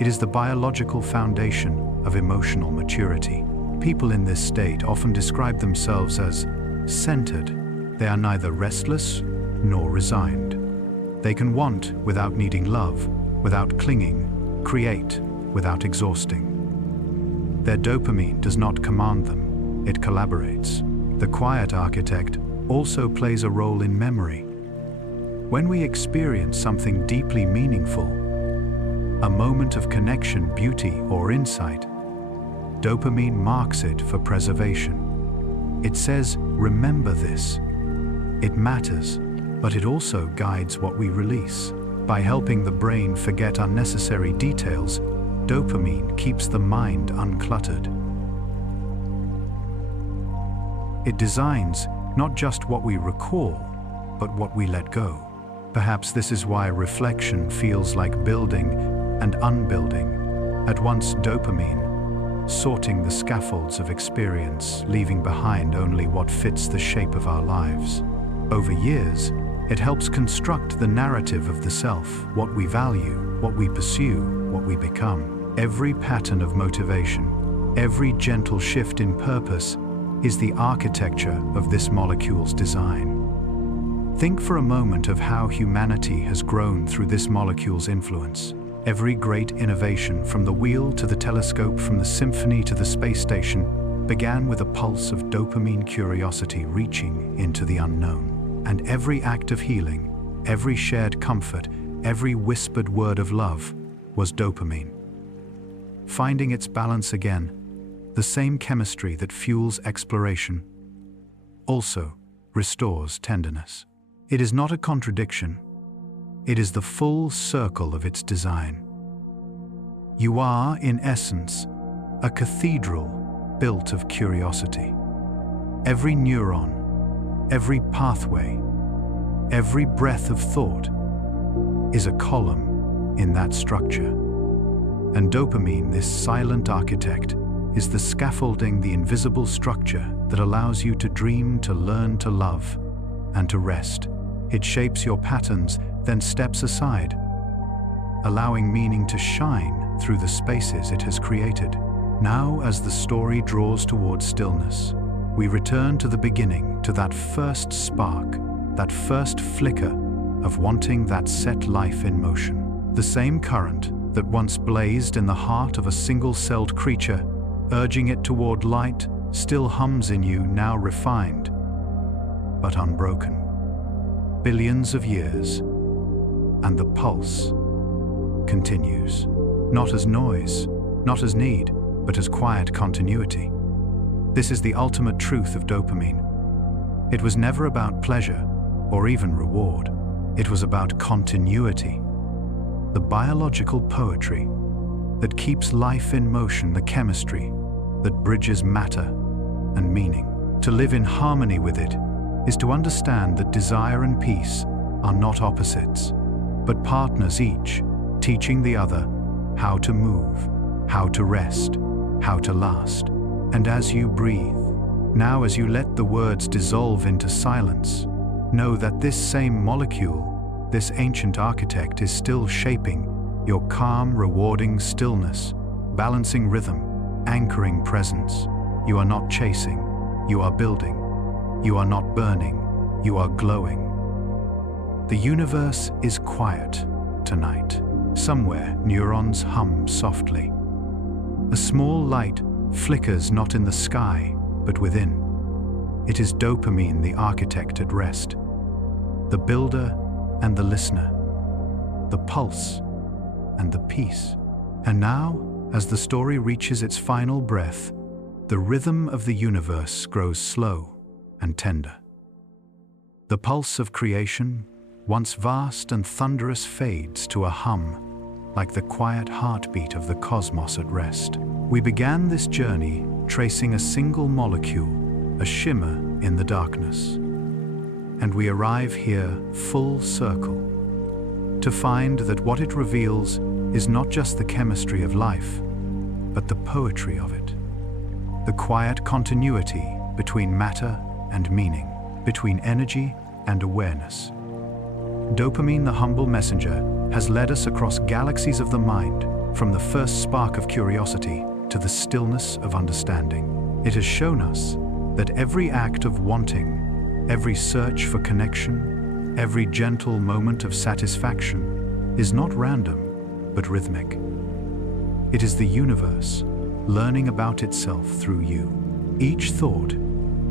It is the biological foundation of emotional maturity. People in this state often describe themselves as centered. They are neither restless nor resigned. They can want without needing love, without clinging, create without exhausting. Their dopamine does not command them, it collaborates. The quiet architect also plays a role in memory. When we experience something deeply meaningful, a moment of connection, beauty, or insight, dopamine marks it for preservation. It says, remember this. It matters, but it also guides what we release. By helping the brain forget unnecessary details, dopamine keeps the mind uncluttered. It designs not just what we recall, but what we let go. Perhaps this is why reflection feels like building and unbuilding. At once dopamine, sorting the scaffolds of experience, leaving behind only what fits the shape of our lives. Over years, it helps construct the narrative of the self, what we value, what we pursue, what we become. Every pattern of motivation, every gentle shift in purpose is the architecture of this molecule's design. Think for a moment of how humanity has grown through this molecule's influence. Every great innovation, from the wheel to the telescope, from the symphony to the space station, began with a pulse of dopamine curiosity reaching into the unknown. And every act of healing, every shared comfort, every whispered word of love was dopamine. Finding its balance again, the same chemistry that fuels exploration also restores tenderness. It is not a contradiction. It is the full circle of its design. You are, in essence, a cathedral built of curiosity. Every neuron, every pathway, every breath of thought is a column in that structure. And dopamine, this silent architect, is the scaffolding, the invisible structure that allows you to dream, to learn, to love, and to rest. It shapes your patterns, then steps aside, allowing meaning to shine through the spaces it has created. Now, as the story draws towards stillness, we return to the beginning, to that first spark, that first flicker of wanting that set life in motion. The same current that once blazed in the heart of a single-celled creature, urging it toward light, still hums in you, now refined, but unbroken. Billions of years, and the pulse continues, not as noise, not as need, but as quiet continuity. This is the ultimate truth of dopamine. It was never about pleasure or even reward. It was about continuity, the biological poetry that keeps life in motion, the chemistry that bridges matter and meaning. To live in harmony with it is to understand that desire and peace are not opposites, but partners, each teaching the other how to move, how to rest, how to last. And as you breathe, now as you let the words dissolve into silence, know that this same molecule, this ancient architect, is still shaping your calm, rewarding stillness, balancing rhythm, anchoring presence. You are not chasing, you are building. You are not burning, you are glowing. The universe is quiet tonight. Somewhere, neurons hum softly. A small light flickers not in the sky, but within. It is dopamine, the architect at rest, the builder and the listener, the pulse and the peace. And now, as the story reaches its final breath, the rhythm of the universe grows slow and tender. The pulse of creation, once vast and thunderous, fades to a hum, like the quiet heartbeat of the cosmos at rest. We began this journey tracing a single molecule, a shimmer in the darkness. And we arrive here full circle, to find that what it reveals is not just the chemistry of life, but the poetry of it. The quiet continuity between matter and meaning, between energy and awareness. Dopamine, the humble messenger, has led us across galaxies of the mind, from the first spark of curiosity to the stillness of understanding. It has shown us that every act of wanting, every search for connection, every gentle moment of satisfaction is not random, but rhythmic. It is the universe learning about itself through you. Each thought,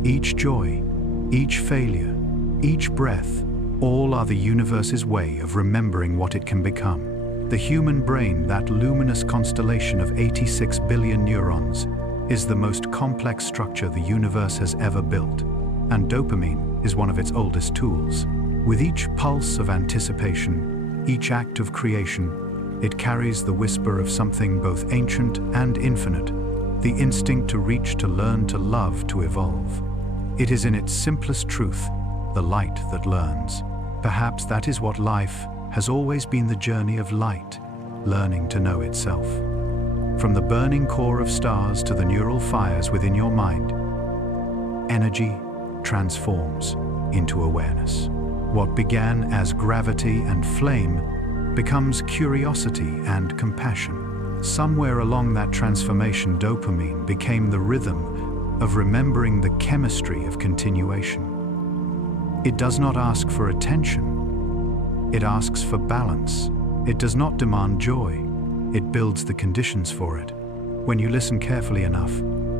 each joy, each failure, each breath, all are the universe's way of remembering what it can become. The human brain, that luminous constellation of 86 billion neurons, is the most complex structure the universe has ever built, and dopamine is one of its oldest tools. With each pulse of anticipation, each act of creation, it carries the whisper of something both ancient and infinite, the instinct to reach, to learn, to love, to evolve. It is in its simplest truth, the light that learns. Perhaps that is what life has always been, the journey of light, learning to know itself. From the burning core of stars to the neural fires within your mind, energy transforms into awareness. What began as gravity and flame becomes curiosity and compassion. Somewhere along that transformation, dopamine became the rhythm of remembering, the chemistry of continuation. It does not ask for attention. It asks for balance. It does not demand joy. It builds the conditions for it. When you listen carefully enough,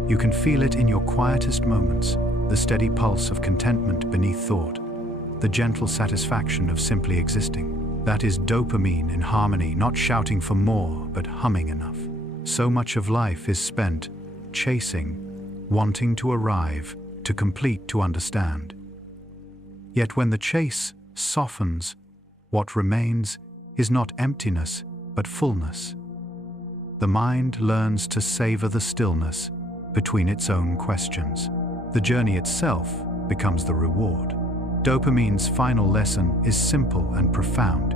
you can feel it in your quietest moments, the steady pulse of contentment beneath thought, the gentle satisfaction of simply existing. That is dopamine in harmony, not shouting for more, but humming enough. So much of life is spent chasing, wanting to arrive, to complete, to understand. Yet when the chase softens, what remains is not emptiness, but fullness. The mind learns to savor the stillness between its own questions. The journey itself becomes the reward. Dopamine's final lesson is simple and profound.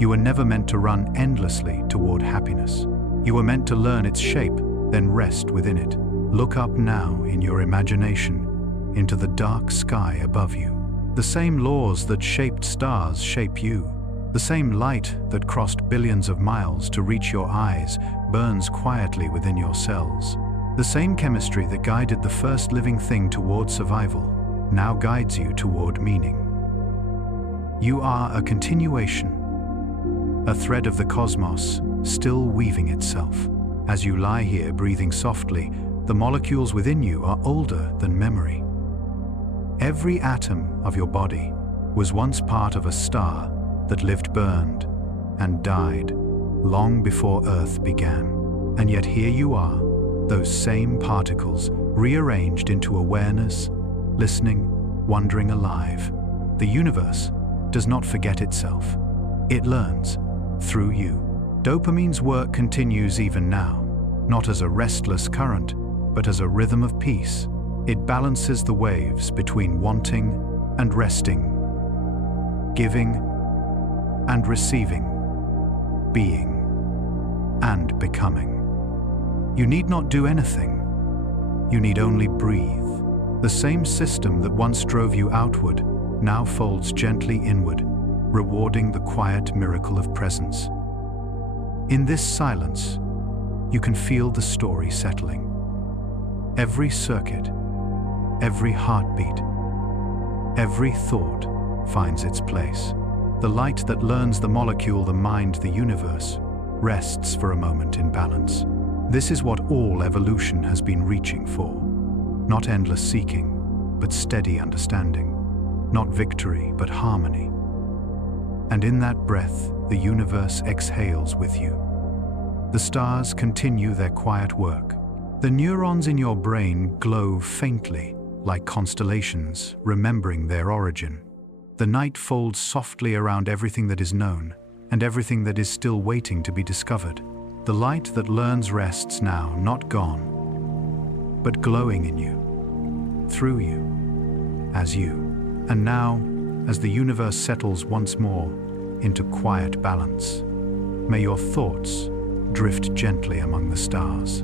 You were never meant to run endlessly toward happiness. You were meant to learn its shape, then rest within it. Look up now in your imagination into the dark sky above you. The same laws that shaped stars shape you. The same light that crossed billions of miles to reach your eyes burns quietly within your cells. The same chemistry that guided the first living thing toward survival now guides you toward meaning. You are a continuation, a thread of the cosmos still weaving itself. As you lie here breathing softly, the molecules within you are older than memory. Every atom of your body was once part of a star that lived, burned, and died long before Earth began. And yet here you are, those same particles rearranged into awareness, listening, wondering, alive. The universe does not forget itself. It learns through you. Dopamine's work continues even now, not as a restless current, but as a rhythm of peace. It balances the waves between wanting and resting, giving and receiving, being and becoming. You need not do anything. You need only breathe. The same system that once drove you outward now folds gently inward, rewarding the quiet miracle of presence. In this silence, you can feel the story settling. Every circuit, every heartbeat, every thought finds its place. The light that learns the molecule, the mind, the universe, rests for a moment in balance. This is what all evolution has been reaching for. Not endless seeking, but steady understanding. Not victory, but harmony. And in that breath, the universe exhales with you. The stars continue their quiet work. The neurons in your brain glow faintly, like constellations, remembering their origin. The night folds softly around everything that is known, and everything that is still waiting to be discovered. The light that learns rests now, not gone, but glowing in you, through you, as you. And now, as the universe settles once more into quiet balance, may your thoughts drift gently among the stars.